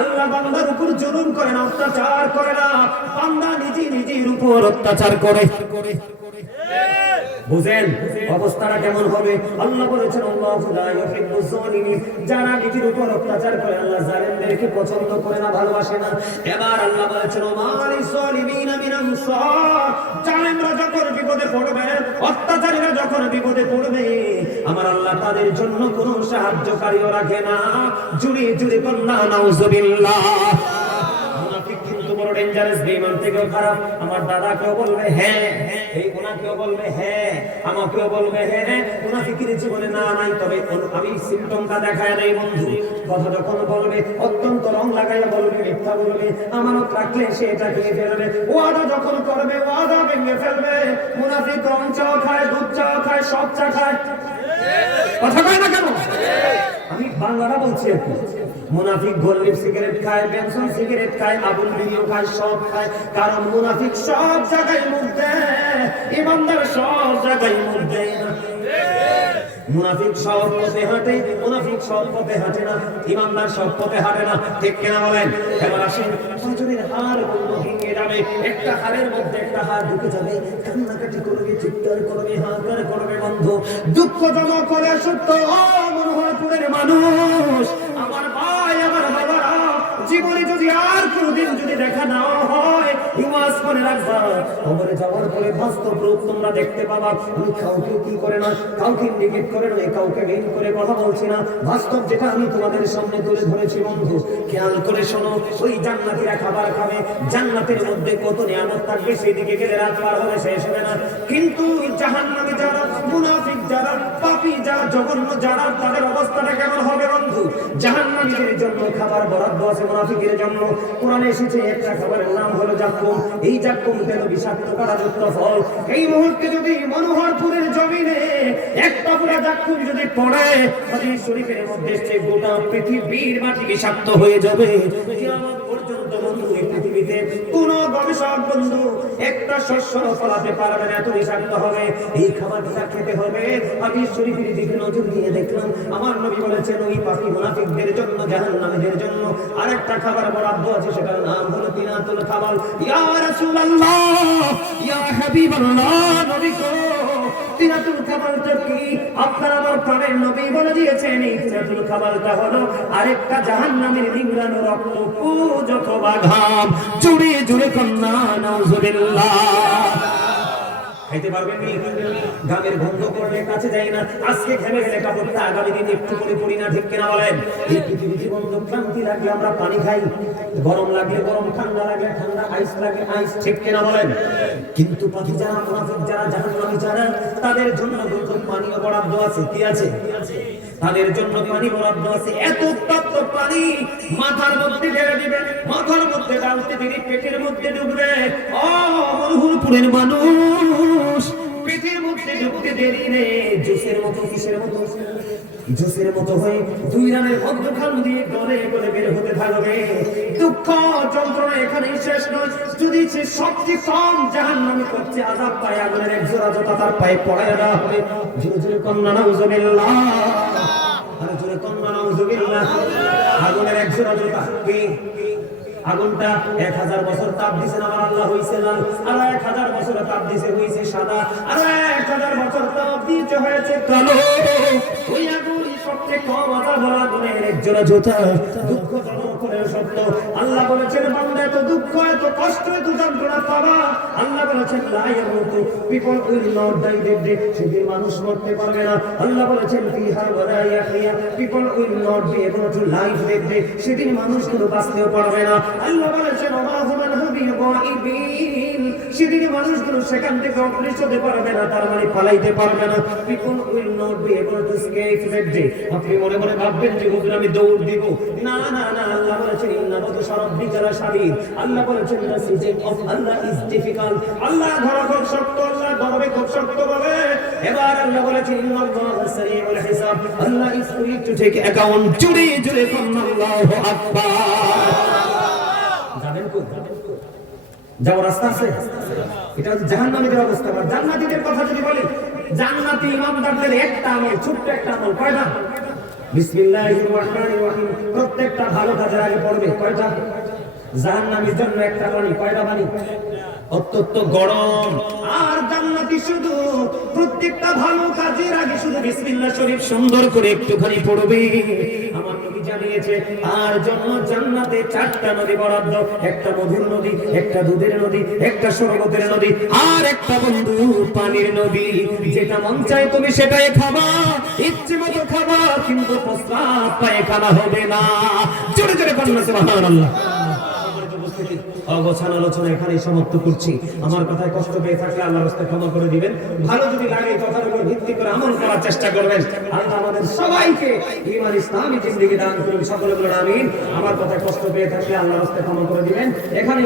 আল্লাহ বান্দার উপর জুলুম করে না, অত্যাচার করে না, বান্দা নিজের উপর অত্যাচার করে। বুঝেন অবস্থাটা কেমন হবে? আল্লাহ বলেছেন আল্লাহু লা ইউহিব্বুজ জালিমিন। যারা নিজের উপর অত্যাচার করে আল্লাহ জালেমদেরকে পছন্দ করে না, ভালোবাসে না। এবার আল্লাহ বলেছেন ওমালি যালিমিনা মিন আনসার। জালেমরা যখন বিপদে পড়বে, অত্যাচারীরা যখন বিপদে পড়বে, আমার আল্লাহ তাদের জন্য কোনো সাহায্যকারীও রাখে না। জুড়ে জুড়ে কন্যা নাউজুবিল্লাহ। বড় ডেঞ্জারাস, বেঈমান থেকেও খারাপ। আমার দাদাকেও বলবে হ্যাঁ, এই ওনাকেও বলবে হ্যাঁ, আমাকেও বলবে হ্যাঁ। মুনাফিকের জীবনে না নাই, তবে আমি সিম্পটমটা দেখায় দেই। বন্ধু, কথা যখন বলবে অত্যন্ত রং লাগাইয়া বলবে, মিথ্যা বলবে, আমানত রাখলে সে এটা খেয়ে ফেলবে। ওয়াদা যখন করবে ওয়াদা ভেঙে ফেলবে। মুনাফিক রং চাও খায়, দুধ চাও খায়, সব চা খায়। কথা কয় না কেন? আমি বাংলাটা বলছি আর কি। মুনাফিক গোল্লিপ সিগারেট খায়, বেনসন সিগারেট খায়, আবুল বিড়িও খায়, সব খায়। কারণ মুনাফিক সব জায়গায় মুখ দেয়, ঈমানদার সব জায়গায় মুখ দেয় না। মুনাফিক সব পথে হাঁটে, মুনাফিক সব পথে হাঁটে না, ঈমানদার সব পথে হাঁটে না। ঠিক কিনা বলেন? এবার আসেন, পাঁজরের হাড় বন্ধ ভেঙে যাবে, একটা হাড়ের মধ্যে একটা হাড় ঢুকে যাবে, কান্নাকাটি করবে, চিৎকার করবে, হাহাকার করবে। বন্ধু, দুঃখ জমা করে সত্য মনোহরপুরের মানুষ, আমার ভাই, আমার বাবারা, জীবনে যদি আর কোনদিন যদি দেখা না হয়, ইমাজ করে রাখবা, কবরে যাওয়ার পরে বাস্তব রূপ তোমরা দেখতে পাবা। আমি কাউকে কি করে না, কাউকে ইন্ডিকেট করে নয়, কাউকে মেইন করে কথা বলছি না, বাস্তব যেটা আমি তোমাদের সামনে তুলে ধরেছি। বন্ধু, খেয়াল করে শোনো, ওই জান্নাতীরা খাবার খাবে, জান্নাতের মধ্যে কত নিয়ামত থাকবে, সেদিকে গেলে রাত পার হবে, শেষ হবে না। কিন্তু জাহান্নামী যারা, মুনাফিক যারা, পাপী যারা, জঘন্য যারা, তাদের অবস্থাটা কেমন হবে? বন্ধু, জাহান্নামীদের জন্য খাবার বরাদ্দ আছে, মুনাফিকের জন্য কোরআনে এসেছে একটা খাবারের নাম হলো জাক্কুম। এই জাক্কুম তেল বিষাক্ত কারাযুক্ত ফল। এই মুহূর্তে যদি মনোহরপুরের জমিনে একটা পুরা জাক্কুম যদি পড়ে, হাদিস শরীফের মধ্যে এসেছে গোটা পৃথিবীর মাটি বিষাক্ত হয়ে যাবে। কিয়ামত পর্যন্ত বন্ধু এই পৃথিবীতে কোন গবেষক বন্ধু একটা শস্য ফলাতে পারবে না, এত বিষাক্ত হবে। এই খাবারটা খেতে হবে। হাদিস শরীফের দিকে নজর দিয়ে দেখলাম আমার নবী বলেছেন ওই পাপী মুনাফিকদের জন্য, জাহান্নামীদের জন্য আরেকটা খাবার বরাদ্দ আছে, সেটার নাম হলো তিনাতুল খাবার। ইয়া রাসূলুল্লাহ, ইয়া হাবিবাল্লাহ, নবী গো, তিনাতুল খাবারটা কি? আপনার আমার প্রাণের নবী বলে দিয়েছেন এই তিনাতুল খাবারটা হলো আরেকটা জাহান্নামের নিংড়ানো রক্ত, পুজ অথবা ঘাম। জুড়ে জুড়ে কন্যা নাউজুবিল্লাহ। খাইতে পারবেন নি? ঘামের গন্ধ করলে কাছে যাই না। আজকে ঘেমে গেলে কাপড়টা আগামী দিন একটু করে পড়ি না, ঠিক কিনা বলেন? এই পৃথিবীতে বন্ধু, ক্লান্তি লাগলে আমরা পানি খাই, গরম লাগলে গরম, ঠান্ডা লাগলে ঠান্ডা, আইস লাগলে আইস, ঠিক কিনা বলেন? কিন্তু পাখি যারা, মুনাফিক যারা, জাহান্নামী যারা, তাদের জন্য বন্ধু পানীয় বরাদ্দ আছে। কি আছে? তাদের জন্য পানি বরাদ্দ আছে। এত উত্তপ্ত পানি মাথার মধ্যে ঢেলে দিবে, মাথার মধ্যে ডালতে দিবি, পেটের মধ্যে ঢুকবে। ও মরহুলপুরের মানুষ, পেটের মধ্যে ঢুকতে দেরি নেই, জুসের মতো, কিসের মতো, জুসের মতো হয়ে দুই রানের মধ্যখান দিয়ে গলে গলে বের হতে থাকবে। দুঃখ যন্ত্রণা এখানেই শেষ নয়। যদি সে সবচেয়ে কম জাহান্নামে করছে আযাব পায়, আগুনের এক জোড়া জুতা তার পায়ে পড়াইয়া দেওয়া হবে। জোরে জোরে কন্যা নাউযুবিল্লাহ, আরে জোরে কন্যা নাউযুবিল্লাহ। আগুনের এক জোড়া জুতা, কি আগুনটা 1000 বছর তাপ দিছেন আমার আল্লাহ হইছে লাল, আর 1000 বছর তাপ দিছে হইছে সাদা, আর 1000 বছর তাপ দিতে হয়েছে কালো। ওই আগুন সবচেয়ে কম আযাব ভরা আগুনের এক জোড়া জুতা। দুঃখজনক করে সত্য, আল্লাহ বলেছেন বান্দা এত দুঃখ এত কষ্ট এত যন্ত্রণা পাবা। আল্লাহ বলেছেন লা ইয়ামুতু, people will not die day, সেদিন মানুষ মরতে পারবে না। আল্লাহ বলেছেন ফিহা ওয়ালা ইয়াহইয়া, people will not be able to live day, সেদিন মানুষগুলো বাঁচতেও পারবে না। আল্লাহ বলেছেন ওমা হুমান হাবিল গায়িবিন, সেদিন মানুষগুলো সেখান থেকে অদৃশ্য হতে পারবে না, তার মানে পালাইতে পারবে না। People will not be able to escape that day. আপনি মনে মনে ভাববেন যে হুজুর আমি দৌড় দিব, না না না। আল্লাহ বলেছেন ইন্না বাতশা রাব্বিকা লাশাদীদ। আল্লাহ বলেছেন the seizing of Allah is difficult. Allah ধরা খুব শক্ত, আল্লাহ ধরবে খুব শক্ত ভাবে। এবার আল্লাহ বলেছেন ইন্নাল্লাহা সারিউল হিসাব, Allah is quick to take account. জুড়ে জুড়ে আল্লাহু আকবার। যাবেন কই? যাওয়ার রাস্তা আছে? এটা হচ্ছে জাহান্নামীদের অবস্থা। আর জান্নাতীদের কথা যদি বলি, জান্নাতি ইমানদারদের একটা আমল, ছোট্ট একটা আমল, কয়টা? বিসমিল্লাহির রহমানির রহিম। প্রত্যেকটা ভালো কাজের আগে পড়বে কয়টা? জাহান্নামীর জন্য একটা বাণী, কয়টা বাণী? অত্যন্ত গরম। আর জান্নাতি শুধু প্রত্যেকটা ভালো কাজের আগে শুধু বিসমিল্লাহ শরীফ সুন্দর করে একটুখানি পড়বে। আমার নবী জানিয়েছে তার জন্য জান্নাতে 4টা নদী বরাদ্দ। একটা মধুর নদী, একটা দুধের নদী, একটা শরবতের নদী, আর একটা বন্ধু পানির নদী। যেটা মন চায় তুমি সেটাই খাবা, ইচ্ছে মতো খাবা, কিন্তু প্রস্রাব পায়খানা হবে না। জোরে জোরে বলুন সুবহানাল্লাহ। অগোছালো আলোচনা এখানেই সমাপ্ত করছি। আমার কথায় কষ্ট পেয়ে থাকলে আল্লাহর রাস্তায় ক্ষমা করে দিবেন। ভালো যদি লাগে কথার উপর ভিত্তি করে আমল করার চেষ্টা করবেন। আল্লাহ আমাদের সবাইকে ঈমান ইসলামী জিন্দেগি দান করুন। সকলে বলুন আমিন। আমার কথায় কষ্ট পেয়ে থাকলে আল্লাহর রাস্তায় ক্ষমা করে দিবেন। এখানে